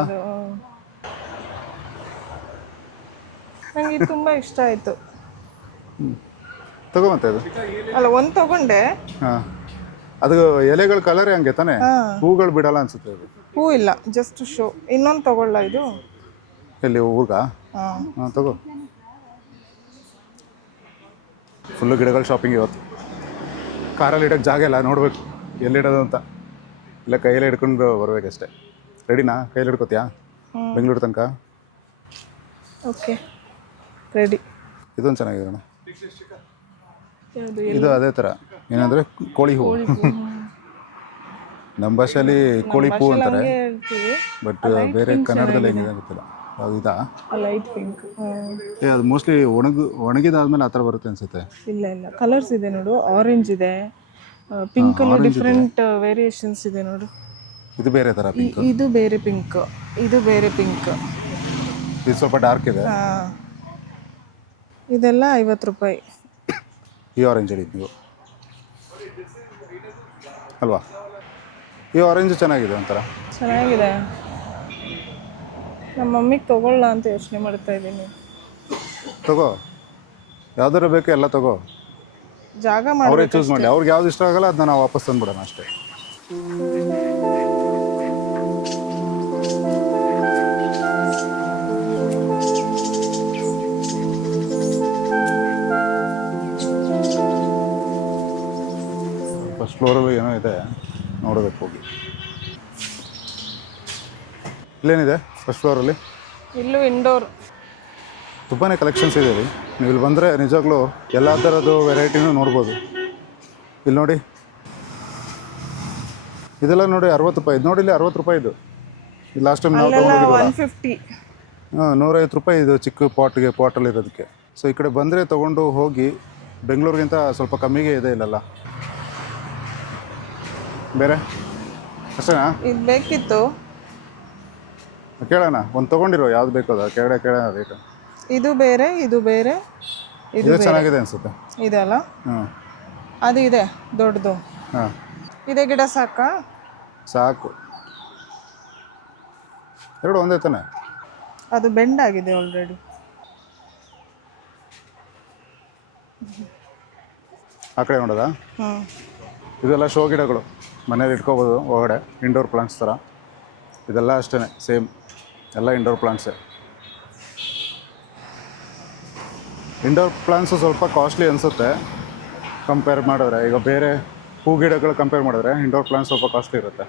ನನಗೆ ಇದು ತುಂಬ ಇಷ್ಟ ಆಯಿತು. ತಗೊಂಬಂತೆ ಇದು. ಅಲ್ಲ, ಒಂದು ತಗೊಂಡೆ. ಹಾಂ, ಅದು ಎಲೆಗಳ ಕಲರೇ ಹಂಗೆ ತಾನೆ, ಹೂಗಳು ಬಿಡಲ್ಲ ಅನ್ಸುತ್ತೆ. ಅದು ಹೂ ಇಲ್ಲ, ಜಸ್ಟ್ ಶೋ. ಇನ್ನೊಂದು ತಗೊಳ್ಳ ಇದು? ಎಲ್ಲಿ ಹೂಗ? ಹಾಂ, ತಗೋ. ಫುಲ್ಲು ಗಿಡಗಳ ಶಾಪಿಂಗ್ ಇವತ್ತು. ಕಾರಲ್ಲಿ ಇಡೋಕ್ಕೆ ಜಾಗ ಇಲ್ಲ, ನೋಡಬೇಕು ಎಲ್ಲಿಡೋದು ಅಂತ. ಇಲ್ಲ ಕೈಯಲ್ಲಿ ಹಿಡ್ಕೊಂಡು ಬರ್ಬೇಕಷ್ಟೆ. ರೆಡಿನಾ? ಕೈಯಲ್ಲಿ ಹಿಡ್ಕೋತೀಯಾ ಬೆಂಗಳೂರು ತನಕ? Okay, ready. ಇದೊಂದು ಚೆನ್ನಾಗಿದೆ ಅಣ್ಣ. ಇದು ಅದೇ ಥರ ಏನಂದರೆ ಕೋಳಿ ಹೂವು. ನಮ್ಮ ಭಾಷೆಯಲ್ಲಿ ಕೋಳಿ ಹೂ ಅಂತಾರೆ, ಬಟ್ ಬೇರೆ ಕನ್ನಡದಲ್ಲಿ ಹೆಂಗಿದೆ ಗೊತ್ತಿಲ್ಲ. ಇದಾ? Light pink. ಅದು ಮೋಸ್ಟ್ಲಿ ಒಣಗಿದಾದ್ಮೇಲೆ ಆ ಥರ ಬರುತ್ತೆ ಅನ್ಸುತ್ತೆ. ಇಲ್ಲ, ಕಲರ್ಸ್ ಇದೆ ನೋಡು. ಆರೆಂಜ್ ಇದೆ, ಪಿಂಕಲ್ಲಿ ಡಿಫ್ರೆಂಟ್ ವೇರಿಯೇಷನ್ಸ್ ಇದೆ ನೋಡು. ಇದು ಬೇರೆ ಥರ ಪಿಂಕ್, ಇದು ಬೇರೆ ಪಿಂಕ್, ಇದು ಬೇರೆ ಪಿಂಕ್. ಇದು ಸ್ವಲ್ಪ ಡಾರ್ಕ್ ಇದೆ. ಹಾಂ, ಇದೆಲ್ಲ 50 ರೂಪಾಯಿ. ಈ ಆರೆಂಜ್ ಹೇಳಿದ್ದು ನೀವು ಅಲ್ವಾ? ಈ ಆರೆಂಜ್ ಚೆನ್ನಾಗಿದೆ ಒಂಥರ. ಚೆನ್ನಾಗಿದೆ. ನಮ್ಮ ಮಮ್ಮಿಗೆ ತೊಗೊಳ್ಳ ಅಂತ ಯೋಚನೆ ಮಾಡ್ತಾ ಇದ್ದೀನಿ. ತಗೋ, ಯಾವ್ದಾರು ಬೇಕು ಎಲ್ಲ ತಗೋ, ಜಾಗ ಅವರೇ ಮಾಡಿ. ಚೂಸ್ ಮಾಡಿ. ಅವ್ರಿಗೆ ಯಾವ್ದು ಇಷ್ಟ ಆಗಲ್ಲ ಅದನ್ನ ನಾವು ವಾಪಸ್ ತಂದ್ಬಿಡೋಣ ಅಷ್ಟೇ. ಫಸ್ಟ್ ಫ್ಲೋರಲ್ಲಿ ಏನೋ ಇದೆ, ನೋಡೋದಕ್ಕೆ ಹೋಗಿ. ಇಲ್ಲೇನಿದೆ ಫಸ್ಟ್ ಫ್ಲೋರಲ್ಲಿ? ಇಲ್ಲೂ ಇಂಡೋರ್ ತುಂಬಾ ಕಲೆಕ್ಷನ್ಸ್ ಇದೆ ರೀ. ನೀವು ಇಲ್ಲಿ ಬಂದರೆ ನಿಜವಾಗ್ಲೂ ಎಲ್ಲ ಥರದ್ದು ವೆರೈಟಿನೂ ನೋಡ್ಬೋದು. ಇಲ್ಲಿ ನೋಡಿ, ಇದೆಲ್ಲ ನೋಡಿ 60 ರೂಪಾಯಿ. ಇದು ನೋಡಿ ಇಲ್ಲಿ 60 ರೂಪಾಯಿ. ಇದು ಲಾಸ್ಟ್ ಟೈಮ್ ನಾವು ತೊಗೊಂಡಿದ್ದೀವಲ್ಲ 150. ಹಾಂ, 150 ರೂಪಾಯಿ ಇದು ಚಿಕ್ಕ ಪಾಟಲ್ಲಿ ಇರೋದಕ್ಕೆ. ಸೊ ಈ ಕಡೆ ಬಂದರೆ ತೊಗೊಂಡು ಹೋಗಿ. ಬೆಂಗಳೂರಿಗಿಂತ ಸ್ವಲ್ಪ ಕಮ್ಮಿಗೆ ಇದೆ ಇಲ್ಲೆಲ್ಲ. ಬೇರೆ ಅಷ್ಟೇನಾ? ಇದು ಬೇಕಿತ್ತು. ಕೇಳೋಣ, ಒಂದು ತೊಗೊಂಡಿರೋ ಯಾವ್ದು ಬೇಕು ಅದು ಕೇಳೋಣ ರೇಟು. ಇದು ಬೇರೆ, ಇದು ಬೇರೆ, ಇದು ಚೆನ್ನಾಗಿದೆ ಅನಿಸುತ್ತೆ. ಇದಲ್ಲ, ಹಾಂ, ಅದು ಇದೆ ದೊಡ್ಡದು. ಹಾಂ, ಇದೇ ಗಿಡ ಸಾಕಾ? ಸಾಕು. ಎರಡು ಒಂದೇ ತಾನೆ? ಅದು ಬೆಂಡ್ ಆಗಿದೆ ಆಲ್ರೆಡಿ. ಆ ಕಡೆ ನೋಡೋದಾ? ಹ್ಞೂ. ಇದೆಲ್ಲ ಶೋ ಗಿಡಗಳು, ಮನೇಲಿ ಇಟ್ಕೋಬೋದು ಒಳಗಡೆ. ಇಂಡೋರ್ ಪ್ಲಾಂಟ್ಸ್ ಥರ ಇದೆಲ್ಲ ಅಷ್ಟೇ, ಸೇಮ್ ಎಲ್ಲ ಇಂಡೋರ್ ಪ್ಲಾಂಟ್ಸೇ. ಇಂಡೋರ್ ಪ್ಲಾಂಟ್ಸು ಸ್ವಲ್ಪ ಕಾಸ್ಟ್ಲಿ ಅನಿಸುತ್ತೆ ಕಂಪೇರ್ ಮಾಡಿದ್ರೆ. ಈಗ ಬೇರೆ ಹೂ ಗಿಡಗಳು ಕಂಪೇರ್ ಮಾಡಿದ್ರೆ ಇಂಡೋರ್ ಪ್ಲಾಂಟ್ಸ್ ಸ್ವಲ್ಪ ಕಾಸ್ಟ್ಲಿ ಇರುತ್ತೆ.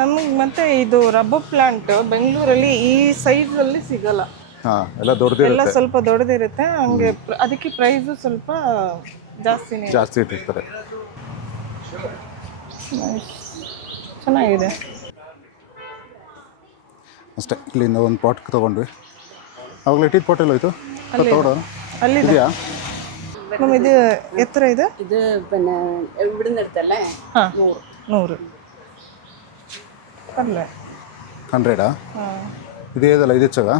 ನಮಗೆ ಮತ್ತೆ ಇದು ರಬ್ಬರ್ ಪ್ಲಾಂಟ್ ಬೆಂಗಳೂರಲ್ಲಿ ಈ ಸೈಜಲ್ಲಿ ಸಿಗಲ್ಲ. ಹಾಂ, ಎಲ್ಲ ದೊಡ್ಡದಿರುತ್ತೆ, ಎಲ್ಲ ಸ್ವಲ್ಪ ದೊಡ್ಡದಿರುತ್ತೆ. ಹಂಗೆ ಅದಕ್ಕೆ ಪ್ರೈಸು ಸ್ವಲ್ಪ ಜಾಸ್ತಿ ಇಟ್ಟಿರ್ತಾರೆ. ಚೆನ್ನಾಗಿದೆ ಅಷ್ಟೇ. ಇಲ್ಲಿಂದ ಒಂದು ಪಾಟ್ ತೊಗೊಂಡ್ವಿ. ಅವಾಗಲೇ ಇಟ್ಟಿದ್ದು ಪಾಟ್ ಎಲ್ಲ ಹೋಯ್ತು ತಗೊಳ್ಳೋಣ. ಅಲ್ಲಿದೆ. ಇದೆಯಾ? ಇದು ಎತ್ತರ ಇದೆ. ഇത് പിന്നെ ഇവിടുന്ന് എടുത്തല്ലേ? ಹಾಂ, 100 ಪರ್ಲೆ 100. ಹಾಂ, ಇದು ಏದಲ್ಲ, ಇದು ಹೆಚ್ಚಾಗ?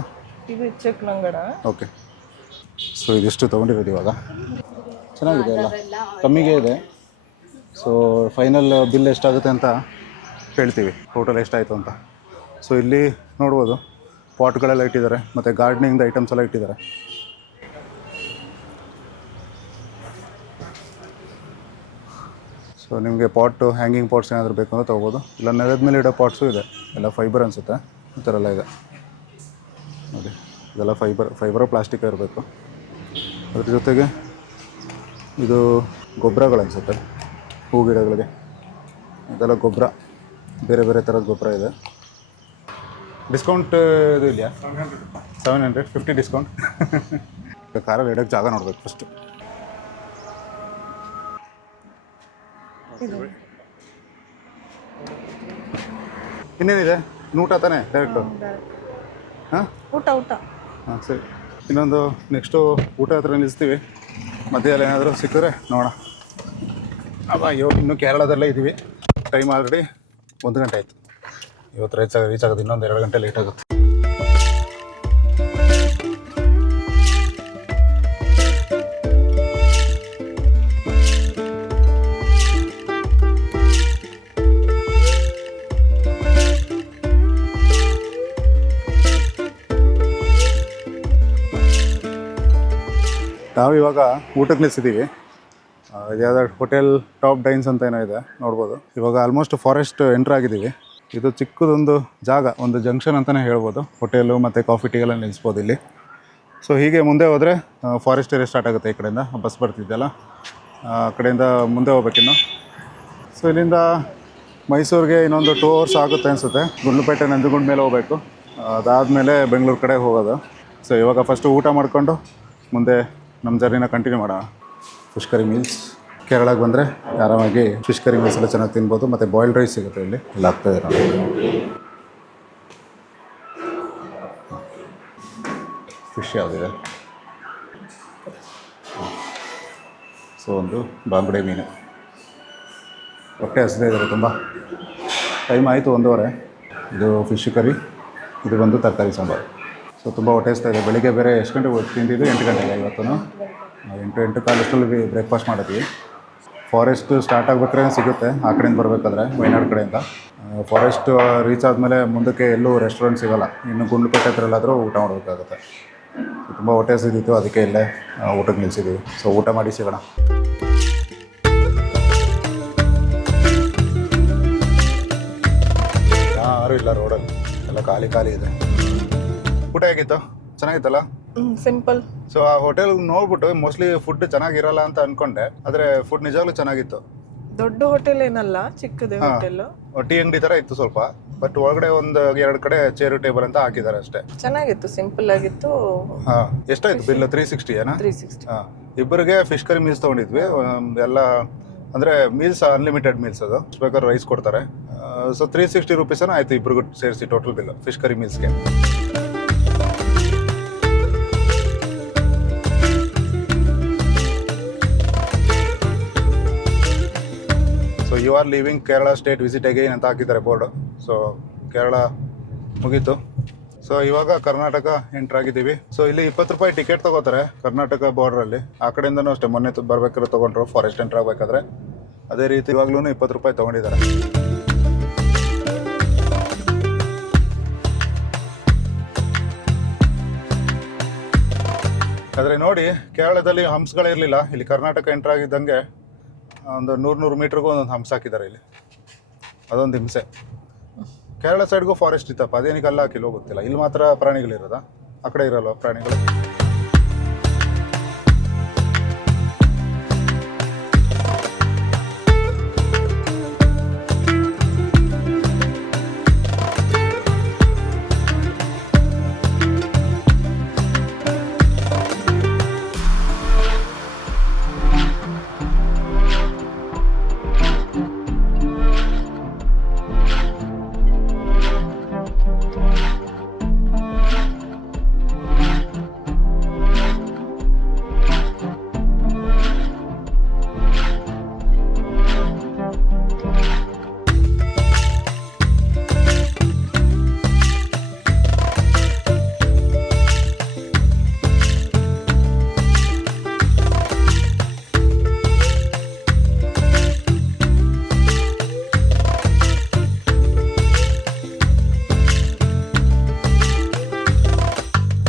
ಇದು ಚೆಕ್ ನಂಗಡ. ಓಕೆ. ಸೊ ಇದಿಷ್ಟು ತೊಗೊಂಡಿರೋದು ಇವಾಗ. ಚೆನ್ನಾಗಿದೆ, ಎಲ್ಲ ಕಮ್ಮಿಗೆ ಇದೆ. ಸೊ ಫೈನಲ್ ಬಿಲ್ ಎಷ್ಟಾಗುತ್ತೆ ಅಂತ ಹೇಳ್ತೀವಿ, ಟೋಟಲ್ ಎಷ್ಟಾಯಿತು ಅಂತ. ಸೊ ಇಲ್ಲಿ ನೋಡ್ಬೋದು ಪಾಟ್ಗಳೆಲ್ಲ ಇಟ್ಟಿದ್ದಾರೆ, ಮತ್ತು ಗಾರ್ಡನಿಂಗ್ ಐಟಮ್ಸ್ ಎಲ್ಲ ಇಟ್ಟಿದ್ದಾರೆ. ಸೊ ನಿಮಗೆ ಪಾಟು, ಹ್ಯಾಂಗಿಂಗ್ ಪಾಟ್ಸ್ ಏನಾದರೂ ಬೇಕು ಅಂದರೆ ತೊಗೋಬೋದು. ಇಲ್ಲ ನೆಲದ ಮೇಲೆ ಇಡೋ ಪಾಟ್ಸು ಇದೆ, ಎಲ್ಲ ಫೈಬರ್ ಅನಿಸುತ್ತೆ. ಈ ಥರ ಎಲ್ಲ ಇದೆ ನೋಡಿ. ಇದೆಲ್ಲ ಫೈಬರು ಪ್ಲಾಸ್ಟಿಕ್ ಇರಬೇಕು. ಅದ್ರ ಜೊತೆಗೆ ಇದು ಗೊಬ್ಬರಗಳು ಅನಿಸುತ್ತೆ, ಹೂ ಗಿಡಗಳಿಗೆ. ಇದೆಲ್ಲ ಗೊಬ್ಬರ, ಬೇರೆ ಬೇರೆ ಥರದ ಗೊಬ್ಬರ ಇದೆ. ಡಿಸ್ಕೌಂಟ್ ಇದು ಇದೆಯಾ? 750 ಡಿಸ್ಕೌಂಟ್. ಕಾರಲ್ಲಿ ಇಡೋಕ್ಕೆ ಜಾಗ ನೋಡ್ಬೇಕು ಫಸ್ಟು. ಇನ್ನೇನಿದೆ? ಊಟ ತಾನೇ ಡೈರೆಕ್ಟು? ಹಾಂ, ಊಟ. ಹಾಂ, ಸರಿ. ಇನ್ನೊಂದು ನೆಕ್ಸ್ಟು ಊಟ ಹತ್ರ ನಿಲ್ಲಿಸ್ತೀವಿ. ಮಧ್ಯದಲ್ಲಿ ಏನಾದರೂ ಸಿಕ್ಕಿದ್ರೆ ನೋಡೋಣ. ಅಯ್ಯೋ, ಇನ್ನೂ ಕೇರಳದಲ್ಲೇ ಇದ್ದೀವಿ. ಟೈಮ್ ಆಲ್ರೆಡಿ 1 ಗಂಟೆ ಆಯಿತು. ಇವತ್ತು ರೀಚ್ ಆಗೋದು ಇನ್ನೊಂದು 2 ಗಂಟೆ ಲೇಟ್ ಆಗುತ್ತೆ. ನಾವಿವಾಗ ಊಟಕ್ಕೆ ನಿಲ್ಸಿದ್ದೀವಿ. ಯಾವುದಾದ್ರು ಹೋಟೆಲ್ ಟಾಪ್ ಡೈನ್ಸ್ ಅಂತ ಏನೋ ಇದೆ, ನೋಡ್ಬೋದು. ಇವಾಗ ಆಲ್ಮೋಸ್ಟ್ ಫಾರೆಸ್ಟ್ ಎಂಟ್ರ್ ಆಗಿದ್ದೀವಿ. ಇದು ಚಿಕ್ಕದೊಂದು ಜಾಗ, ಒಂದು ಜಂಕ್ಷನ್ ಅಂತಲೇ ಹೇಳ್ಬೋದು. ಹೋಟೆಲು ಮತ್ತು ಕಾಫಿ ಟೀಗೆಲ್ಲ ನಿಲ್ಲಿಸ್ಬೋದು ಇಲ್ಲಿ. ಸೊ ಹೀಗೆ ಮುಂದೆ ಹೋದರೆ ಫಾರೆಸ್ಟ್ ಏರಿಯಾ ಸ್ಟಾರ್ಟ್ ಆಗುತ್ತೆ. ಈ ಕಡೆಯಿಂದ ಬಸ್ ಬರ್ತಿದ್ದೆಲ್ಲ, ಆ ಕಡೆಯಿಂದ ಮುಂದೆ ಹೋಗ್ಬೇಕಿನ್ನು. ಸೊ ಇಲ್ಲಿಂದ ಮೈಸೂರಿಗೆ ಇನ್ನೊಂದು 2 ಅವರ್ಸ್ ಆಗುತ್ತೆ ಅನಿಸುತ್ತೆ. ಗುಂಡ್ಲುಪೇಟೆ ನಂಜನಗೂಡು ಮೇಲೆ ಹೋಗಬೇಕು. ಅದಾದಮೇಲೆ ಬೆಂಗಳೂರು ಕಡೆ ಹೋಗೋದು. ಸೊ ಇವಾಗ ಫಸ್ಟು ಊಟ ಮಾಡಿಕೊಂಡು ಮುಂದೆ ನಮ್ಮ ಜರ್ನಿನ ಕಂಟಿನ್ಯೂ ಮಾಡೋಣ. Fish curry meals. ಕೇರಳಕ್ಕೆ ಬಂದರೆ ಆರಾಮಾಗಿ ಫಿಶ್ ಕರಿ ಮೀಲ್ಸ್ ಎಲ್ಲ ಚೆನ್ನಾಗಿ ತಿನ್ಬೋದು. ಮತ್ತು ಬಾಯ್ಲ್ಡ್ ರೈಸ್ ಸಿಗುತ್ತೆ ಇಲ್ಲಿ, ಎಲ್ಲ ಆಗ್ತಾಯಿದೆ ನೋಡಿ. ಫಿಶ್ ಯಾವುದಿದೆ? ಸೊ ಒಂದು ಬಾಂಗುಡೆ ಮೀನು. ಹೊಟ್ಟೆ ಹಸಿದೇ ಇದ್ದಾರೆ ತುಂಬ. ಟೈಮ್ ಆಯಿತು 1:30. ಇದು ಫಿಶ್ ಕರಿ, ಇದು ಬಂದು ತರಕಾರಿ ಸಾಂಬಾರು. ಸೊ ತುಂಬ ಹೊಟ್ಟೆ ಹಸ್ತಾ ಇದೆ. ಬೆಳಿಗ್ಗೆ ಬೇರೆ ಎಷ್ಟು ಗಂಟೆಗೆ ತಿಂದಿದ್ದು? 8 ಗಂಟೆಗೆ. ಇವತ್ತು 8 ಕಾಲಷ್ಟರಲ್ಲಿ ಬ್ರೇಕ್ಫಾಸ್ಟ್ ಮಾಡಿದ್ವಿ. ಫಾರೆಸ್ಟ್ ಸ್ಟಾರ್ಟ್ ಆಗ್ಬೇಕಾದ್ರೆ ಸಿಗುತ್ತೆ ಆ ಕಡೆಯಿಂದ ಬರಬೇಕಾದ್ರೆ, ವಯನಾಡ್ ಕಡೆಯಿಂದ. ಫಾರೆಸ್ಟ್ ರೀಚ್ ಆದಮೇಲೆ ಮುಂದಕ್ಕೆ ಎಲ್ಲೂ ರೆಸ್ಟೋರೆಂಟ್ ಸಿಗೋಲ್ಲ. ಇನ್ನು ಗುಂಡ್ಲುಪೇಟೆ ಹತ್ರ ಎಲ್ಲಾದರೂ ಊಟ ಮಾಡಬೇಕಾಗುತ್ತೆ. ತುಂಬ ಹೊಟ್ಟೆ ಹಸಿದಿತ್ತು, ಅದಕ್ಕೆ ಇಲ್ಲೇ ಊಟಕ್ಕೆ ನಿಲ್ಸಿದ್ದೀವಿ. ಸೊ ಊಟ ಮಾಡಿ ಸಿಗೋಣ. ಯಾರೂ ಇಲ್ಲ ರೋಡಲ್ಲಿ, ಎಲ್ಲ ಖಾಲಿ ಖಾಲಿ ಇದೆ. ಊಟ ಹೇಗಿತ್ತು? ಚೆನ್ನಾಗಿತ್ತಲ್ಲ? ಸಿಂಪಲ್. ಸೊ ಆ ಹೋಟೆಲ್ ನೋಡ್ಬಿಟ್ಟು ಮೋಸ್ಟ್ಲಿ ಫುಡ್ ಚೆನ್ನಾಗಿರಲ್ಲ ಅಂತ ಅನ್ಕೊಂಡೆ, ಆದರೆ ಫುಡ್ ನಿಜವಾಗ್ಲೂ ಚೆನ್ನಾಗಿತ್ತು. ದೊಡ್ಡ ಹೋಟೆಲ್ ಏನಲ್ಲ, ಚಿಕ್ಕದೇ ಹೋಟೆಲ್. ಟೀ ಅಂಗಡಿ ಥರ ಇತ್ತು ಸ್ವಲ್ಪ, ಬಟ್ ಒಳಗಡೆ ಒಂದು 2 ಕಡೆ ಚೇರು ಟೇಬಲ್ ಅಂತ ಹಾಕಿದ್ದಾರೆ ಅಷ್ಟೇ. ಚೆನ್ನಾಗಿತ್ತು, ಸಿಂಪಲ್ ಆಗಿತ್ತು. ಹಾಂ, ಎಷ್ಟಾಯ್ತು ಬಿಲ್? 360 ಏನಾ? 360. ಹಾಂ, ಇಬ್ಬರಿಗೆ ಫಿಶ್ ಕರಿ ಮೀಲ್ಸ್ ತೊಗೊಂಡಿದ್ವಿ. ಎಲ್ಲ ಅಂದರೆ ಮೀಲ್ಸ್ ಅನ್ಲಿಮಿಟೆಡ್ ಮೀಲ್ಸ್, ಅದು ಬೇಕಾದ್ರೆ ರೈಸ್ ಕೊಡ್ತಾರೆ. ಸೊ 360 ರುಪೀಸನ ಆಯಿತು ಇಬ್ಬರಿಗೂ ಸೇರಿಸಿ ಟೋಟಲ್ ಬಿಲ್ ಫಿಶ್ ಕರಿ ಮೀಲ್ಸ್ಗೆ. So you are leaving Kerala state visit again ಅಂತ ಹಾಕಿದ್ದಾರೆ ಬೋರ್ಡು. ಸೊ ಕೇರಳ ಮುಗೀತು. ಸೊ ಇವಾಗ ಕರ್ನಾಟಕ ಎಂಟ್ರ್ ಆಗಿದ್ದೀವಿ. ಸೊ ಇಲ್ಲಿ 20 ರೂಪಾಯಿ ಟಿಕೆಟ್ ತೊಗೋತಾರೆ ಕರ್ನಾಟಕ ಬಾರ್ಡ್ರಲ್ಲಿ. ಆ ಕಡೆಯಿಂದನೂ ಅಷ್ಟೇ, ಮೊನ್ನೆ ಬರ್ಬೇಕಾದ್ರೆ ತೊಗೊಂಡ್ರು ಫಾರೆಸ್ಟ್ ಎಂಟ್ರ್ ಆಗಬೇಕಾದ್ರೆ. ಅದೇ ರೀತಿ ಇವಾಗ್ಲೂ 20 ರೂಪಾಯಿ ತೊಗೊಂಡಿದ್ದಾರೆ. ಆದರೆ ನೋಡಿ, ಕೇರಳದಲ್ಲಿ ಹಂಪ್ಸ್ಗಳಿರಲಿಲ್ಲ. ಇಲ್ಲಿ ಕರ್ನಾಟಕ ಎಂಟ್ರ್ ಆಗಿದ್ದಂಗೆ ಒಂದು 100 ಮೀಟ್ರಿಗೂ ಒಂದೊಂದು ಹಂಪ್ಸ್ ಹಾಕಿದ್ದಾರೆ ಇಲ್ಲಿ. ಅದೊಂದು ಹಿಂಸೆ. ಕೇರಳ ಸೈಡ್ಗೂ ಫಾರೆಸ್ಟ್ ಇತ್ತಪ್ಪ, ಅದೇನಿಗೆ ಅಲ್ಲ ಹಾಕಿಲ್ಲೋ ಗೊತ್ತಿಲ್ಲ. ಇಲ್ಲಿ ಮಾತ್ರ ಪ್ರಾಣಿಗಳಿರೋದಾ? ಆ ಕಡೆ ಇರಲ್ವ ಪ್ರಾಣಿಗಳು?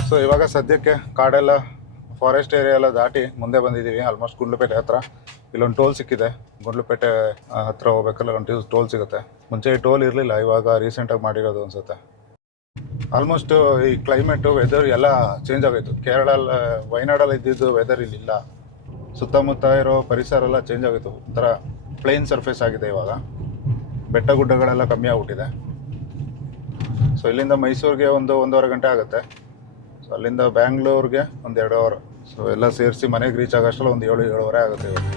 ಸೊ ಇವಾಗ ಸದ್ಯಕ್ಕೆ ಕಾಡೆಲ್ಲ, ಫಾರೆಸ್ಟ್ ಏರಿಯಾ ಎಲ್ಲ ದಾಟಿ ಮುಂದೆ ಬಂದಿದ್ದೀವಿ. ಆಲ್ಮೋಸ್ಟ್ ಗುಂಡ್ಲುಪೇಟೆ ಹತ್ರ. ಇಲ್ಲೊಂದು ಟೋಲ್ ಸಿಕ್ಕಿದೆ. ಗುಂಡ್ಲುಪೇಟೆ ಹತ್ರ ಹೋಗ್ಬೇಕಲ್ಲ ಒಂದು ಟೋಲ್ ಸಿಗುತ್ತೆ. ಮುಂಚೆ ಈ ಟೋಲ್ ಇರಲಿಲ್ಲ, ಇವಾಗ ರೀಸೆಂಟಾಗಿ ಮಾಡಿರೋದು ಅನ್ಸುತ್ತೆ. ಆಲ್ಮೋಸ್ಟ್ ಈ ಕ್ಲೈಮೇಟು, ವೆದರ್ ಎಲ್ಲ ಚೇಂಜ್ ಆಗೋಯ್ತು. ವಯನಾಡಲ್ಲಿ ಇದ್ದಿದ್ದು ವೆದರ್ ಇಲ್ಲಿಲ್ಲ. ಸುತ್ತಮುತ್ತ ಇರೋ ಪರಿಸರ ಎಲ್ಲ ಚೇಂಜ್ ಆಗೋಯ್ತು. ಒಂಥರ ಪ್ಲೇನ್ ಸರ್ಫೇಸ್ ಆಗಿದೆ ಇವಾಗ. ಬೆಟ್ಟ ಗುಡ್ಡಗಳೆಲ್ಲ ಕಮ್ಮಿ ಆಗ್ಬಿಟ್ಟಿದೆ. ಸೊ ಇಲ್ಲಿಂದ ಮೈಸೂರಿಗೆ 1-1.5 ಗಂಟೆ ಆಗುತ್ತೆ. ಸೊ ಅಲ್ಲಿಂದ ಬ್ಯಾಂಗ್ಳೂರ್ಗೆ 1-2 ಅವರ್. ಸೊ ಎಲ್ಲ ಸೇರಿಸಿ ಮನೆಗೆ ರೀಚ್ ಆಗೋಷ್ಟಲ್ಲ ಒಂದು 7-7:30 ಆಗುತ್ತೆ ಇವತ್ತು.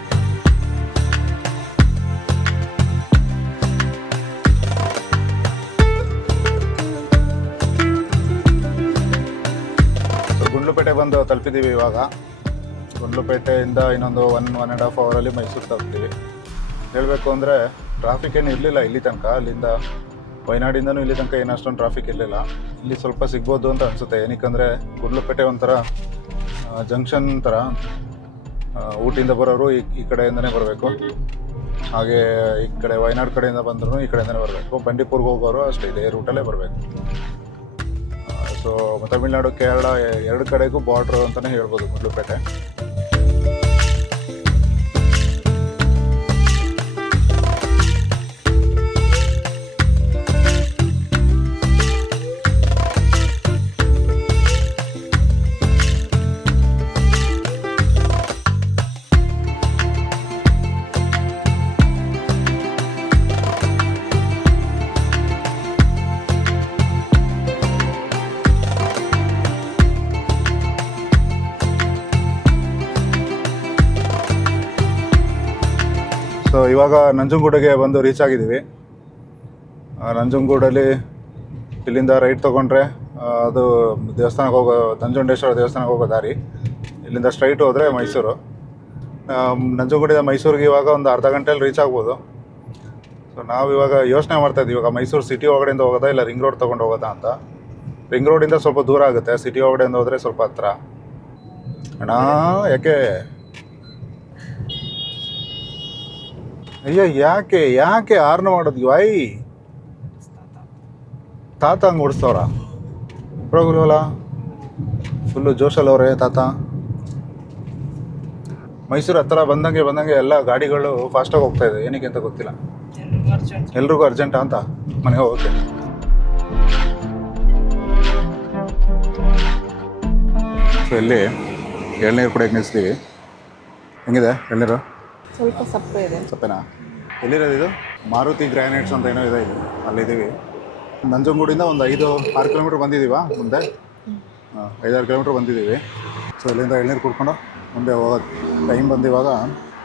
ಸೊ ಗುಂಡ್ಲುಪೇಟೆ ಬಂದು ತಲುಪಿದ್ದೀವಿ ಇವಾಗ. ಗುಂಡ್ಲುಪೇಟೆಯಿಂದ ಇನ್ನೊಂದು 1-1.5 ಅವರಲ್ಲಿ ಮೈಸೂರು ತಲುಪ್ತೀವಿ. ಹೇಳಬೇಕು ಅಂದರೆ ಟ್ರಾಫಿಕ್ ಏನು ಇರಲಿಲ್ಲ ಇಲ್ಲಿ ತನಕ. ಅಲ್ಲಿಂದ ವಯನಾಡಿಂದನೂ ಇಲ್ಲಿ ತನಕ ಏನು ಅಷ್ಟೊಂದು ಟ್ರಾಫಿಕ್ ಇರಲಿಲ್ಲ. ಇಲ್ಲಿ ಸ್ವಲ್ಪ ಸಿಗ್ಬೋದು ಅಂತ ಅನಿಸುತ್ತೆ. ಏನಕ್ಕಂದರೆ ಗುಂಡ್ಲುಪೇಟೆ ಒಂಥರ ಜಂಕ್ಷನ್ ಥರ. ಊಟಿಯಿಂದ ಬರೋರು ಈ ಕಡೆಯಿಂದನೇ ಬರಬೇಕು. ಹಾಗೆ ಈ ಕಡೆ ವಯನಾಡ್ ಕಡೆಯಿಂದ ಬಂದರೂ ಈ ಕಡೆಯಿಂದನೇ ಬರಬೇಕು. ಬಂಡೀಪುರ್ಗೆ ಹೋಗೋರು ಅಷ್ಟೇ, ಇದೇ ರೂಟಲ್ಲೇ ಬರಬೇಕು. ಸೊ ತಮಿಳ್ನಾಡು ಕೇರಳ 2 ಕಡೆಗೂ ಬಾರ್ಡ್ರು ಅಂತಲೇ ಹೇಳ್ಬೋದು ಗುಂಡ್ಲುಪೇಟೆ. ಸೊ ಇವಾಗ ನಂಜನಗೂಡಿಗೆ ಬಂದು ರೀಚ್ ಆಗಿದ್ದೀವಿ. ನಂಜನಗೂಡಲ್ಲಿ ಇಲ್ಲಿಂದ ರೈಟ್ ತೊಗೊಂಡ್ರೆ ಅದು ದೇವಸ್ಥಾನಕ್ಕೆ ಹೋಗೋ, ನಂಜುಂಡೇಶ್ವರ ದೇವಸ್ಥಾನಕ್ಕೆ ಹೋಗೋ ದಾರಿ. ಇಲ್ಲಿಂದ ಸ್ಟ್ರೈಟ್ ಹೋದರೆ ಮೈಸೂರು. ನಂಜನಗೂಡಿಂದ ಮೈಸೂರಿಗೆ ಇವಾಗ ಒಂದು ಅರ್ಧ ಗಂಟೆಯಲ್ಲಿ ರೀಚ್ ಆಗ್ಬೋದು. ಸೊ ಸೊ ನಾವು ಇವಾಗ ಯೋಚನೆ ಮಾಡ್ತಾ ಇದ್ದೀವಿ, ಇವಾಗ ಮೈಸೂರು ಸಿಟಿ ಒಳಗಡೆಯಿಂದ ಹೋಗೋದಾ ಇಲ್ಲ ರಿಂಗ್ ರೋಡ್ ತೊಗೊಂಡು ಹೋಗೋದಾ ಅಂತ. ರಿಂಗ್ ರೋಡಿಂದ ಸ್ವಲ್ಪ ದೂರ ಆಗುತ್ತೆ, ಸಿಟಿ ಒಳಗಡೆಯಿಂದ ಹೋದರೆ ಸ್ವಲ್ಪ ಹತ್ರ. ಅಣ್ಣ ಯಾಕೆ ಅಯ್ಯ ಯಾಕೆ ಯಾಕೆ ಆರ್ನ ಮಾಡೋದು ವೈ ತಾತ ಹಂಗೆ ಓಡಿಸ್ತವ್ರ ಪ್ರೋಗ್ರಲ್ಲ ಫುಲ್ಲು ಜೋಶಲ್ಲವ್ರೆ ತಾತ. ಮೈಸೂರು ಹತ್ರ ಬಂದಂಗೆ ಎಲ್ಲ ಗಾಡಿಗಳು ಫಾಸ್ಟಾಗಿ ಹೋಗ್ತಾ ಇದೆ, ಏನಕ್ಕೆ ಅಂತ ಗೊತ್ತಿಲ್ಲ. ಎಲ್ರಿಗೂ ಅರ್ಜೆಂಟಾ ಅಂತ ಮನೆಗೆ ಹೋಗುತ್ತೆ. ಸೊ ಇಲ್ಲಿ ಎಳ್ನೀರು ಕುಡಿಯೋಕೆ ನಿಲ್ಲಿಸ್ತೀವಿ. ಹೆಂಗಿದೆ ಎಳ್ನೀರು? ಸ್ವಲ್ಪ ಸಪ್ಪೆ ಇದೆ. ಸಪ್ಪೆನಾ? ಎಲ್ಲಿರೋದು ಇದು? ಮಾರುತಿ ಗ್ರಾನೈಟ್ಸ್ ಅಂತ ಏನೋ ಇದೆ, ಇದು ಅಲ್ಲಿದ್ದೀವಿ. ನಂಜನಗೂಡಿಂದ ಒಂದು 5-6 ಕಿಲೋಮೀಟ್ರ್ ಬಂದಿದ್ದೀವಾ ಮುಂದೆ. 5-6 ಕಿಲೋಮೀಟ್ರ್ ಬಂದಿದ್ದೀವಿ. ಸೊ ಇಲ್ಲಿಂದ ಎಳ್ನೀರು ಕುಡ್ಕೊಂಡು ಮುಂದೆ ಹೋಗೋದು. ಟೈಮ್ ಬಂದು ಇವಾಗ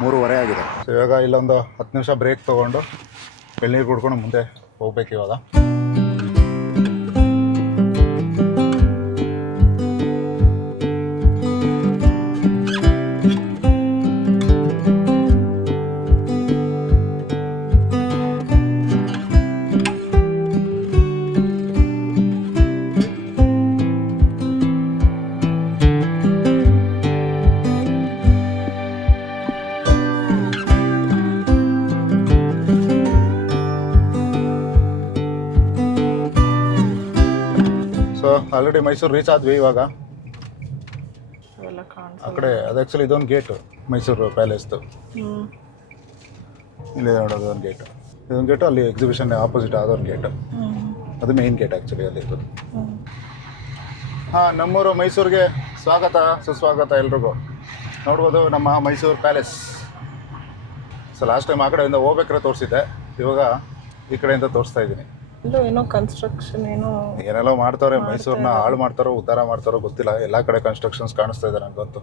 3:15 ಆಗಿದೆ. ಸೊ ಇವಾಗ ಇಲ್ಲೊಂದು 10 ನಿಮಿಷ ಬ್ರೇಕ್ ತೊಗೊಂಡು ಎಳ್ನೀರು ಕುಡ್ಕೊಂಡು ಮುಂದೆ ಹೋಗ್ಬೇಕು ಇವಾಗ. ಸೊ ಆಲ್ರೆಡಿ ಮೈಸೂರು ರೀಚ್ ಆದ್ವಿ ಇವಾಗ. ಅವೆಲ್ಲ ಕಾಣಿಸ್ ಆ ಕಡೆ ಅದು ಆ್ಯಕ್ಚುಲಿ ಇದೊಂದು ಗೇಟು ಮೈಸೂರು ಪ್ಯಾಲೇಸ್ದು. ಇಲ್ಲಿ ನೋಡೋದು ಒಂದು ಗೇಟು, ಇದೊಂದು ಗೇಟು, ಅಲ್ಲಿ ಎಕ್ಸಿಬಿಷನ್ ಆಪೋಸಿಟ್ ಅದೊಂದು ಗೇಟು. ಅದು ಮೇನ್ ಗೇಟ್ ಆ್ಯಕ್ಚುಲಿ ಅಲ್ಲಿ ಇದು. ಹಾಂ, ನಮ್ಮೂರು ಮೈಸೂರಿಗೆ ಸ್ವಾಗತ ಸುಸ್ವಾಗತ ಎಲ್ರಿಗೂ. ನೋಡ್ಬೋದು ನಮ್ಮ Mysuru palace. So last time ಆ ಕಡೆಯಿಂದ ಹೋಗ್ಬೇಕಾದ್ರೆ ತೋರಿಸಿದ್ದೆ, ಇವಾಗ ಈ ಕಡೆಯಿಂದ ತೋರಿಸ್ತಾ ಇದ್ದೀನಿ. ಇಲ್ಲೂ ಏನೋ ಕನ್ಸ್ಟ್ರಕ್ಷನ್ ಏನೋ ಏನೆಲ್ಲ ಮಾಡ್ತಾರೆ, ಮೈಸೂರನ್ನ ಹಾಳು ಮಾಡ್ತಾರೋ ಉದ್ಧಾರ ಮಾಡ್ತಾರೋ ಗೊತ್ತಿಲ್ಲ. ಎಲ್ಲ ಕಡೆ ಕನ್ಸ್ಟ್ರಕ್ಷನ್ಸ್ ಕಾಣಿಸ್ತಾ ಇದೆ ನನಗಂತೂ.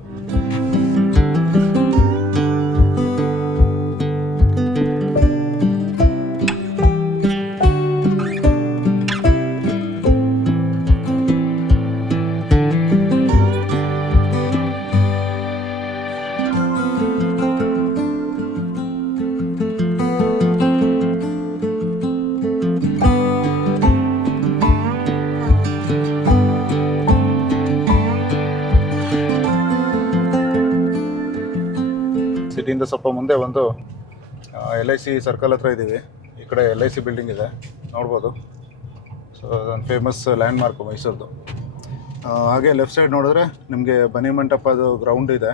ಸಿಟಿಯಿಂದ ಸ್ವಲ್ಪ ಮುಂದೆ ಬಂದು LIC ಸರ್ಕಲ್ ಹತ್ರ ಇದ್ದೀವಿ. ಈ ಕಡೆ LIC ಬಿಲ್ಡಿಂಗ್ ಇದೆ, ನೋಡ್ಬೋದು. ಸೊ ಅದೊಂದು ಫೇಮಸ್ ಲ್ಯಾಂಡ್ ಮಾರ್ಕು ಮೈಸೂರ್ದು. ಹಾಗೆ ಲೆಫ್ಟ್ ಸೈಡ್ ನೋಡಿದ್ರೆ ನಿಮಗೆ ಬನ್ನಿ ಮಂಟಪದು ಗ್ರೌಂಡ್ ಇದೆ.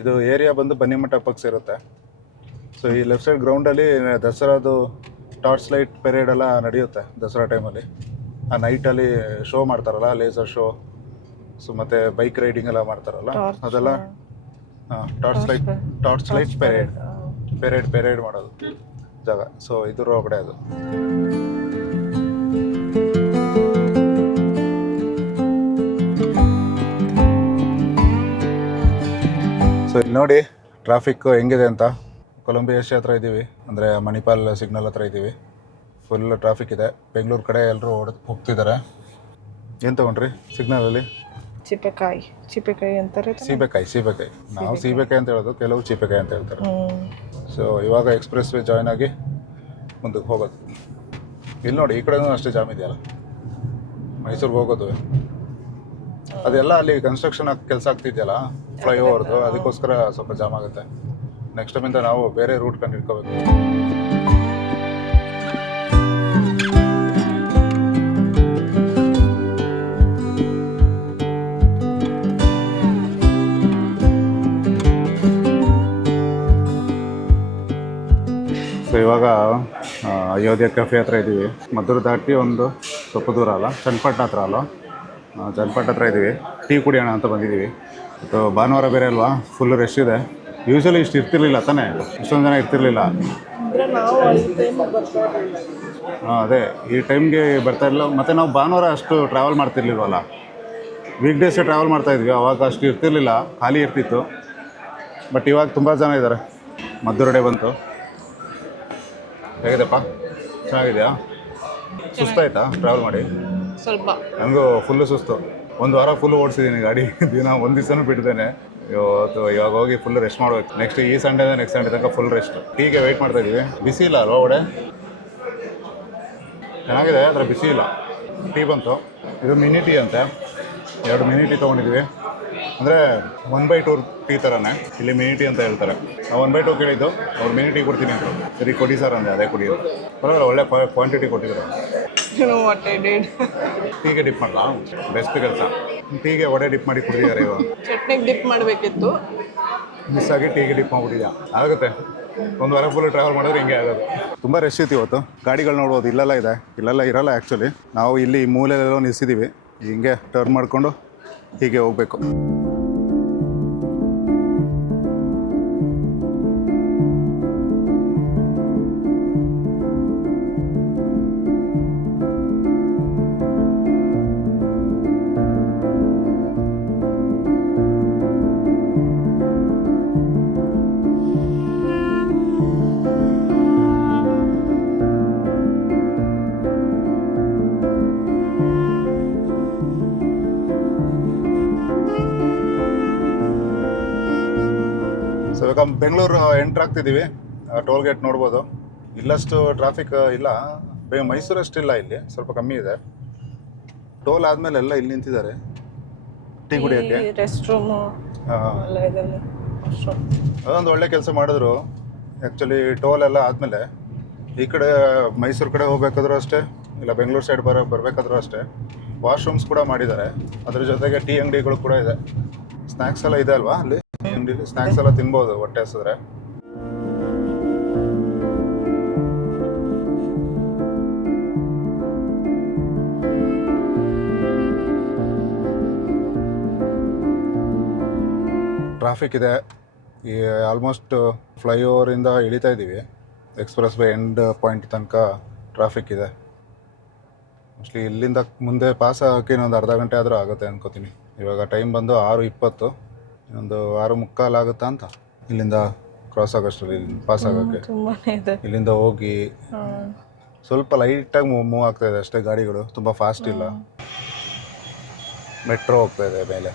ಇದು ಏರಿಯಾ ಬಂದು ಬನ್ನಿ ಮಂಟಪಕ್ಕೆ ಸೇರುತ್ತೆ. ಸೊ ಈ ಲೆಫ್ಟ್ ಸೈಡ್ ಗ್ರೌಂಡಲ್ಲಿ ದಸರಾದು ಟಾರ್ಚ್ ಲೈಟ್ ಪೆರೇಡ್ ಎಲ್ಲ ನಡೆಯುತ್ತೆ ದಸರಾ ಟೈಮಲ್ಲಿ. ಆ ನೈಟಲ್ಲಿ ಶೋ ಮಾಡ್ತಾರಲ್ಲ, ಲೇಸರ್ ಶೋ. ಸೊ ಮತ್ತು ಬೈಕ್ ರೈಡಿಂಗ್ ಎಲ್ಲ ಮಾಡ್ತಾರಲ್ಲ, ಅದೆಲ್ಲ ಟಾರ್ಚ್ ಲೈಟ್ ಪೆರೇಡ್ ಮಾಡೋದು ಜಾಗ. ಸೊ ಇದ್ರ ಒಳಗಡೆ ಅದು. ಸೊ ಇಲ್ಲಿ ನೋಡಿ ಟ್ರಾಫಿಕ್ ಹೆಂಗಿದೆ ಅಂತ. ಕೊಲಂಬಿಯಾ ಹತ್ರ ಇದ್ದೀವಿ, ಅಂದರೆ ಮಣಿಪಾಲ್ ಸಿಗ್ನಲ್ ಹತ್ರ ಇದ್ದೀವಿ. ಫುಲ್ ಟ್ರಾಫಿಕ್ ಇದೆ. ಬೆಂಗಳೂರು ಕಡೆ ಎಲ್ಲರೂ ಹೋಗ್ತಿದ್ದಾರೆ. ಏನು ತೊಗೊಂಡ್ರಿ ಸಿಗ್ನಲಲ್ಲಿ? ಚಿಪ್ಪೆಕಾಯಿ ಅಂತಾರೆ. ಸೀಬೆಕಾಯಿ. ನಾವು ಸೀಬೆಕಾಯಿ ಅಂತ ಹೇಳೋದು, ಕೆಲವು ಚಿಪ್ಪೆಕಾಯಿ ಅಂತ ಹೇಳ್ತಾರೆ. ಸೊ ಇವಾಗ ಎಕ್ಸ್ಪ್ರೆಸ್ ವೇ ಜಾಯ್ನ್ ಆಗಿ ಮುಂದಕ್ಕೆ ಹೋಗೋದು. ಇಲ್ಲಿ ನೋಡಿ, ಈ ಕಡೆನೂ ಅಷ್ಟೇ ಜಾಮ್ ಇದೆಯಲ್ಲ, ಮೈಸೂರಿಗೆ ಹೋಗೋದು. ಅದೆಲ್ಲ ಅಲ್ಲಿ ಕನ್ಸ್ಟ್ರಕ್ಷನ್ ಕೆಲಸ ಆಗ್ತಿದೆಯಲ್ಲ ಫ್ಲೈಓವರ್ದು, ಅದಕ್ಕೋಸ್ಕರ ಸ್ವಲ್ಪ ಜಾಮ್ ಆಗುತ್ತೆ. ನೆಕ್ಸ್ಟ್ ಟೈಮಿಂದ ನಾವು ಬೇರೆ ರೂಟ್ ಕಂಡು ಹಿಡ್ಕೋಬೇಕು. ಸೊ ಇವಾಗ ಅಯೋಧ್ಯೆ ಕೆಫೆ ಹತ್ರ ಇದ್ದೀವಿ. ಮದ್ದೂರು ದಾಟಿ ಒಂದು ಸ್ವಲ್ಪ ದೂರ ಅಲ್ಲ, ಚನ್ನಪಟ್ಟಣ ಹತ್ರ ಅಲ್ಲ, ಚನ್ನಪಟ್ಟಣ ಹತ್ರ ಇದ್ದೀವಿ. ಟೀ ಕುಡಿಯೋಣ ಅಂತ ಬಂದಿದ್ದೀವಿ. ಮತ್ತು ಭಾನುವಾರ ಬೇರೆ ಅಲ್ವಾ, ಫುಲ್ ರಶ್ ಇದೆ. ಯೂಶ್ವಲಿ ಇಷ್ಟು ಇರ್ತಿರ್ಲಿಲ್ಲ ತಾನೇ, ಇಷ್ಟೊಂದು ಜನ ಇರ್ತಿರ್ಲಿಲ್ಲ. ಅದೇ ಈ ಟೈಮ್ಗೆ ಬರ್ತಾ ಇರಲಿಲ್ಲ. ಮತ್ತು ನಾವು ಭಾನುವಾರ ಅಷ್ಟು ಟ್ರಾವೆಲ್ ಮಾಡ್ತಿರ್ಲಿಲ್ವಲ್ಲ, ವೀಕ್ ಡೇಸೇ ಟ್ರಾವೆಲ್ ಮಾಡ್ತಾಯಿದ್ವಿ. ಅವಾಗ ಅಷ್ಟು ಇರ್ತಿರ್ಲಿಲ್ಲ, ಖಾಲಿ ಇರ್ತಿತ್ತು. ಬಟ್ ಇವಾಗ ತುಂಬ ಜನ ಇದ್ದಾರೆ. ಮದ್ದೂರಡೆ ಬಂತು. ಹೇಗಿದೆಪ್ಪ? ಚೆನ್ನಾಗಿದೆಯಾ? ಸುಸ್ತಾಯ್ತಾ ಟ್ರಾವೆಲ್ ಮಾಡಿ? ಸ್ವಲ್ಪ ನನಗೂ ಫುಲ್ಲು ಸುಸ್ತು. 1 ವಾರ ಫುಲ್ಲು ಓಡಿಸಿದ್ದೀನಿ ಗಾಡಿ. ದಿನ ಒಂದು ದಿವಸನೂ ಬಿಟ್ಟಿದ್ದೇನೆ. ಇವಾಗ ಹೋಗಿ ಫುಲ್ ರೆಸ್ಟ್ ಮಾಡ್ಬೇಕು. ನೆಕ್ಸ್ಟ್ ಈ ಸಂಡೇ ನೆಕ್ಸ್ಟ್ ಸಂಡೇ ತನಕ ಫುಲ್ ರೆಸ್ಟ್. ಟೀಗೆ ವೆಯ್ಟ್ ಮಾಡ್ತಾ ಇದ್ದೀವಿ. ಬಿಸಿ ಇಲ್ಲ ಅಲ್ವಾ ವಡೆ? ಚೆನ್ನಾಗಿದೆ, ಅದರ ಬಿಸಿ ಇಲ್ಲ. ಟೀ ಬಂತು. ಇದು ಮಿನಿ ಟೀ ಅಂತೆ, 2 ಮಿನಿ ಟೀ ತೊಗೊಂಡಿದ್ದೀವಿ. ಅಂದರೆ 1/2 ಟೀ ಥರನೇ, ಇಲ್ಲಿ ಮಿನಿ ಟೀ ಅಂತ ಹೇಳ್ತಾರೆ. ನಾವು 1/2 ಕೇಳಿದ್ದು, ಅವ್ರು ಮಿನಿ ಟೀ ಕೊಡ್ತೀನಿ ಅಂದರು. ಸರಿ ಕೊಡಿ ಸರ್ ಅಂದೆ, ಅದೇ ಕುಡಿಯೋದು. ಪರವಾಗಿಲ್ಲ, ಒಳ್ಳೆ ಕ್ವಾಂಟಿಟಿ ಕೊಟ್ಟಿದ್ರು. ಟೀಗೆ ಡಿಪ್ ಮಾಡಲ್ಲ, ಬೆಸ್ಟ್ ಕೆಲಸ. ಟೀಗೆ ವಡೆ ಡಿಪ್ ಮಾಡಿ ಕುಡಿದಿದ್ದಾರೆ ಇವಾಗ. ಚಟ್ನಿಗೆ ಡಿಪ್ ಮಾಡಬೇಕಿತ್ತು, ಮಿಸ್ ಆಗಿ ಟೀಗೆ ಡಿಪ್ ಮಾಡಿಬಿಟ್ಟಿದ್ಯಾ. ಆಗುತ್ತೆ, 1 ವಾರ ಫುಲ್ ಟ್ರಾವೆಲ್ ಮಾಡಿದ್ರೆ ಹಿಂಗೆ ಆಗೋದು. ತುಂಬ ರಶ್ ಇತ್ತು ಇವತ್ತು. ಗಾಡಿಗಳು ನೋಡ್ಬೋದು, ಇಲ್ಲೆಲ್ಲ ಇದೆ, ಇಲ್ಲೆಲ್ಲ ಇರಲ್ಲ ಆ್ಯಕ್ಚುಲಿ. ನಾವು ಇಲ್ಲಿ ಮೂಲೆಯಲ್ಲೆಲ್ಲ ನಿಲ್ಲಿಸಿದ್ದೀವಿ. ಹಿಂಗೆ ಟರ್ನ್ ಮಾಡಿಕೊಂಡು ಹೀಗೆ ಹೋಗಬೇಕು. ಸೊ ಇವಾಗ ಬೆಂಗಳೂರು ಎಂಟ್ರ್ ಆಗ್ತಿದ್ದೀವಿ. ಟೋಲ್ ಗೇಟ್ ನೋಡ್ಬೋದು. ಇಲ್ಲಷ್ಟು ಟ್ರಾಫಿಕ್ ಇಲ್ಲ, ಮೈಸೂರಷ್ಟಿಲ್ಲ, ಇಲ್ಲಿ ಸ್ವಲ್ಪ ಕಮ್ಮಿ ಇದೆ. ಟೋಲ್ ಆದಮೇಲೆ ಎಲ್ಲ ಇಲ್ಲಿ ನಿಂತಿದ್ದಾರೆ ಟೀ ಕುಡಿಯೋಕ್ಕೆ. ರೆಸ್ಟ್ ರೂಮು ಎಲ್ಲ ಇದೆ. ಅದೊಂದು ಒಳ್ಳೆ ಕೆಲಸ ಮಾಡಿದ್ರು ಆ್ಯಕ್ಚುಲಿ. ಟೋಲ್ ಎಲ್ಲ ಆದಮೇಲೆ ಈ ಕಡೆ ಮೈಸೂರು ಕಡೆ ಹೋಗ್ಬೇಕಾದ್ರೂ ಅಷ್ಟೇ, ಇಲ್ಲ ಬೆಂಗಳೂರು ಸೈಡ್ ಬರಬೇಕಾದ್ರೂ ಅಷ್ಟೇ, ವಾಶ್ರೂಮ್ಸ್ ಕೂಡ ಮಾಡಿದ್ದಾರೆ. ಅದ್ರ ಜೊತೆಗೆ ಟೀ ಅಂಗಡಿಗಳು ಕೂಡ ಇದೆ. ಸ್ನ್ಯಾಕ್ಸ್ ಎಲ್ಲ ಇದೆ ಅಲ್ವಾ ಅಲ್ಲಿ? ಟೀ ಅಂಗಡಿಲಿ ಸ್ನ್ಯಾಕ್ಸ್ ಎಲ್ಲ ತಿನ್ಬೋದು ಹೊಟ್ಟೆ ಹಸಿದ್ರೆ. ಟ್ರಾಫಿಕ್ ಇದೆ. ಈ ಆಲ್ಮೋಸ್ಟ್ ಫ್ಲೈಓವರಿಂದ ಇಳಿತಾ ಇದ್ದೀವಿ. ಎಕ್ಸ್ಪ್ರೆಸ್ ವೇ ಎಂಡ್ ಪಾಯಿಂಟ್ ತನಕ ಟ್ರಾಫಿಕ್ ಇದೆ. ಮೋಸ್ಟ್ಲಿ ಇಲ್ಲಿಂದ ಮುಂದೆ ಪಾಸ್ ಆಗೋಕ್ಕೆ ಇನ್ನೊಂದು ಅರ್ಧ ಗಂಟೆ ಆದರೂ ಆಗುತ್ತೆ ಅನ್ಕೋತೀನಿ. ಇವಾಗ ಟೈಮ್ ಬಂದು 6:20, ಇನ್ನೊಂದು 6:45 ಆಗುತ್ತಾ ಅಂತ. ಇಲ್ಲಿಂದ ಕ್ರಾಸ್ ಆಗೋಷ್ಟರಲ್ಲಿ ಪಾಸ್ ಆಗೋಕ್ಕೆ ತುಂಬಾನೇ ಇದೆ. ಇಲ್ಲಿಂದ ಹೋಗಿ ಸ್ವಲ್ಪ ಲೈಟಾಗಿ ಮೂವ್ ಆಗ್ತಾ ಇದೆ ಅಷ್ಟೇ ಗಾಡಿಗಳು, ತುಂಬ ಫಾಸ್ಟ್ ಇಲ್ಲ. ಮೆಟ್ರೋ ಹೋಗ್ತಾ ಇದೆ ಮೇಲೆ.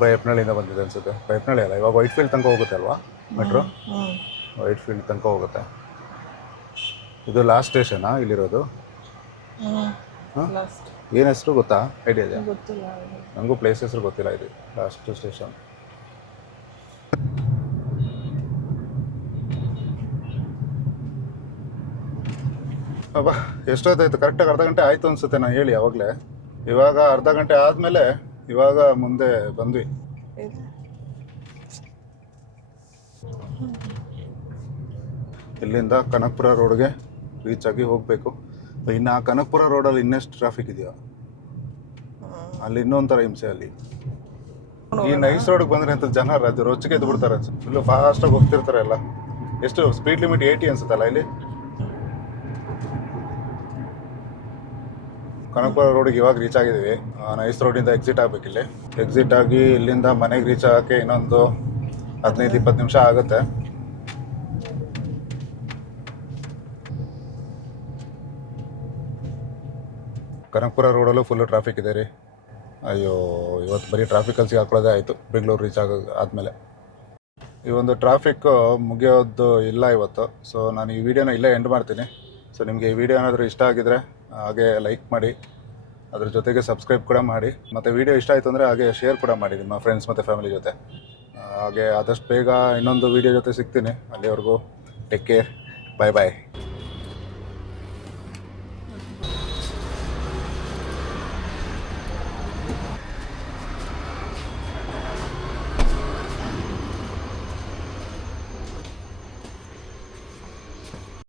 ಬೈಯಪ್ಪನಹಳ್ಳಿಯಿಂದ ಬಂದಿದೆ ಅನ್ಸುತ್ತೆ. ಬೈಯಪ್ಪನಹಳ್ಳಿ ಅಲ್ಲ, ಇವಾಗ ವೈಟ್ ಫೀಲ್ಡ್ ತನಕ ಹೋಗುತ್ತೆ ಅಲ್ವಾ ಮೆಟ್ರೋ? ವೈಟ್ ಫೀಲ್ಡ್ ತನಕ ಹೋಗುತ್ತೆ. ಇದು ಲಾಸ್ಟ್ ಸ್ಟೇಷನಾ ಇಲ್ಲಿರೋದು? ಏನು ಹೆಸರು ಗೊತ್ತಾ? ಐಡಿಯಾ ಇದೆ? ಗೊತ್ತಿಲ್ಲ, ನನಗೂ ಪ್ಲೇಸ್ ಹೆಸರು ಗೊತ್ತಿಲ್ಲ. ಇದು ಲಾಸ್ಟ್ ಸ್ಟೇಷನ್. ಅಬ್ಬಾ ಎಷ್ಟೊತ್ತಾಯ್ತು? ಕರೆಕ್ಟಾಗಿ ಅರ್ಧ ಗಂಟೆ ಆಯಿತು ಅನಿಸುತ್ತೆ ನಾನು ಹೇಳಿ ಯಾವಾಗಲೇ. ಇವಾಗ ಅರ್ಧ ಗಂಟೆ ಆದಮೇಲೆ ಇವಾಗ ಮುಂದೆ ಬಂದ್ವಿ. ಇಲ್ಲಿಂದ ಕನಕಪುರ ರೋಡ್ಗೆ ರೀಚ್ ಆಗಿ ಹೋಗಬೇಕು. ಇನ್ನು ಆ ಕನಕಪುರ ರೋಡಲ್ಲಿ ಇನ್ನೆಷ್ಟು ಟ್ರಾಫಿಕ್ ಇದೆಯೋ, ಅಲ್ಲಿ ಇನ್ನೊಂಥರ ಹಿಂಸೆ. ಅಲ್ಲಿ ಈ ನೈಸ್ ರೋಡ್ಗೆ ಬಂದರೆ ಅಂತ ಜನ ರೊಚ್ಚಿಗೆ ಎದ್ದು ಬಿಡ್ತಾರೆ. ಫುಲ್ಲು ಫಾಸ್ಟಾಗಿ ಹೋಗ್ತಿರ್ತಾರೆ ಎಲ್ಲ. ಎಷ್ಟು ಸ್ಪೀಡ್ ಲಿಮಿಟ್ 80 ಅನ್ಸುತ್ತಲ್ಲ ಇಲ್ಲಿ. ಕನಕಪುರ ರೋಡಿಗೆ ಇವಾಗ ರೀಚ್ ಆಗಿದ್ದೀವಿ. ನೈಸ್ ರೋಡಿಂದ ಎಕ್ಸಿಟ್ ಆಗಬೇಕು. ಇಲ್ಲಿ ಎಕ್ಸಿಟ್ ಆಗಿ ಇಲ್ಲಿಂದ ಮನೆಗೆ ರೀಚ್ ಆಗೋಕ್ಕೆ ಇನ್ನೊಂದು 15-20 ನಿಮಿಷ ಆಗುತ್ತೆ. ಕನಕಪುರ ರೋಡಲ್ಲೂ ಫುಲ್ಲು ಟ್ರಾಫಿಕ್ ಇದೆ ರೀ. ಅಯ್ಯೋ, ಇವತ್ತು ಬರೀ ಟ್ರಾಫಿಕಲ್ಲಿ ಸಿಗಾಕೊಳ್ಳೋದೇ ಆಯಿತು ಬೆಂಗಳೂರು ರೀಚ್ ಆದಮೇಲೆ. ಈ ಒಂದು ಟ್ರಾಫಿಕ್ಕು ಮುಗಿಯೋದು ಇಲ್ಲ ಇವತ್ತು. ಸೊ ನಾನು ಈ ವಿಡಿಯೋನ ಇಲ್ಲೇ ಎಂಡ್ ಮಾಡ್ತೀನಿ. ಸೊ ನಿಮಗೆ ಈ ವಿಡಿಯೋ ಏನಾದರೂ ಇಷ್ಟ ಆಗಿದರೆ ಹಾಗೆ ಲೈಕ್ ಮಾಡಿ, ಅದ್ರ ಜೊತೆಗೆ ಸಬ್ಸ್ಕ್ರೈಬ್ ಕೂಡ ಮಾಡಿ. ಮತ್ತು ವಿಡಿಯೋ ಇಷ್ಟ ಆಯಿತು ಅಂದರೆ ಹಾಗೆ ಶೇರ್ ಕೂಡ ಮಾಡಿ ನಿಮ್ಮ ಫ್ರೆಂಡ್ಸ್ ಮತ್ತು ಫ್ಯಾಮಿಲಿ ಜೊತೆ. ಹಾಗೆ ಆದಷ್ಟು ಬೇಗ ಇನ್ನೊಂದು ವಿಡಿಯೋ ಜೊತೆ ಸಿಗ್ತೀನಿ. ಅಲ್ಲಿವರೆಗೂ ಟೇಕ್ ಕೇರ್, ಬಾಯ್ ಬಾಯ್.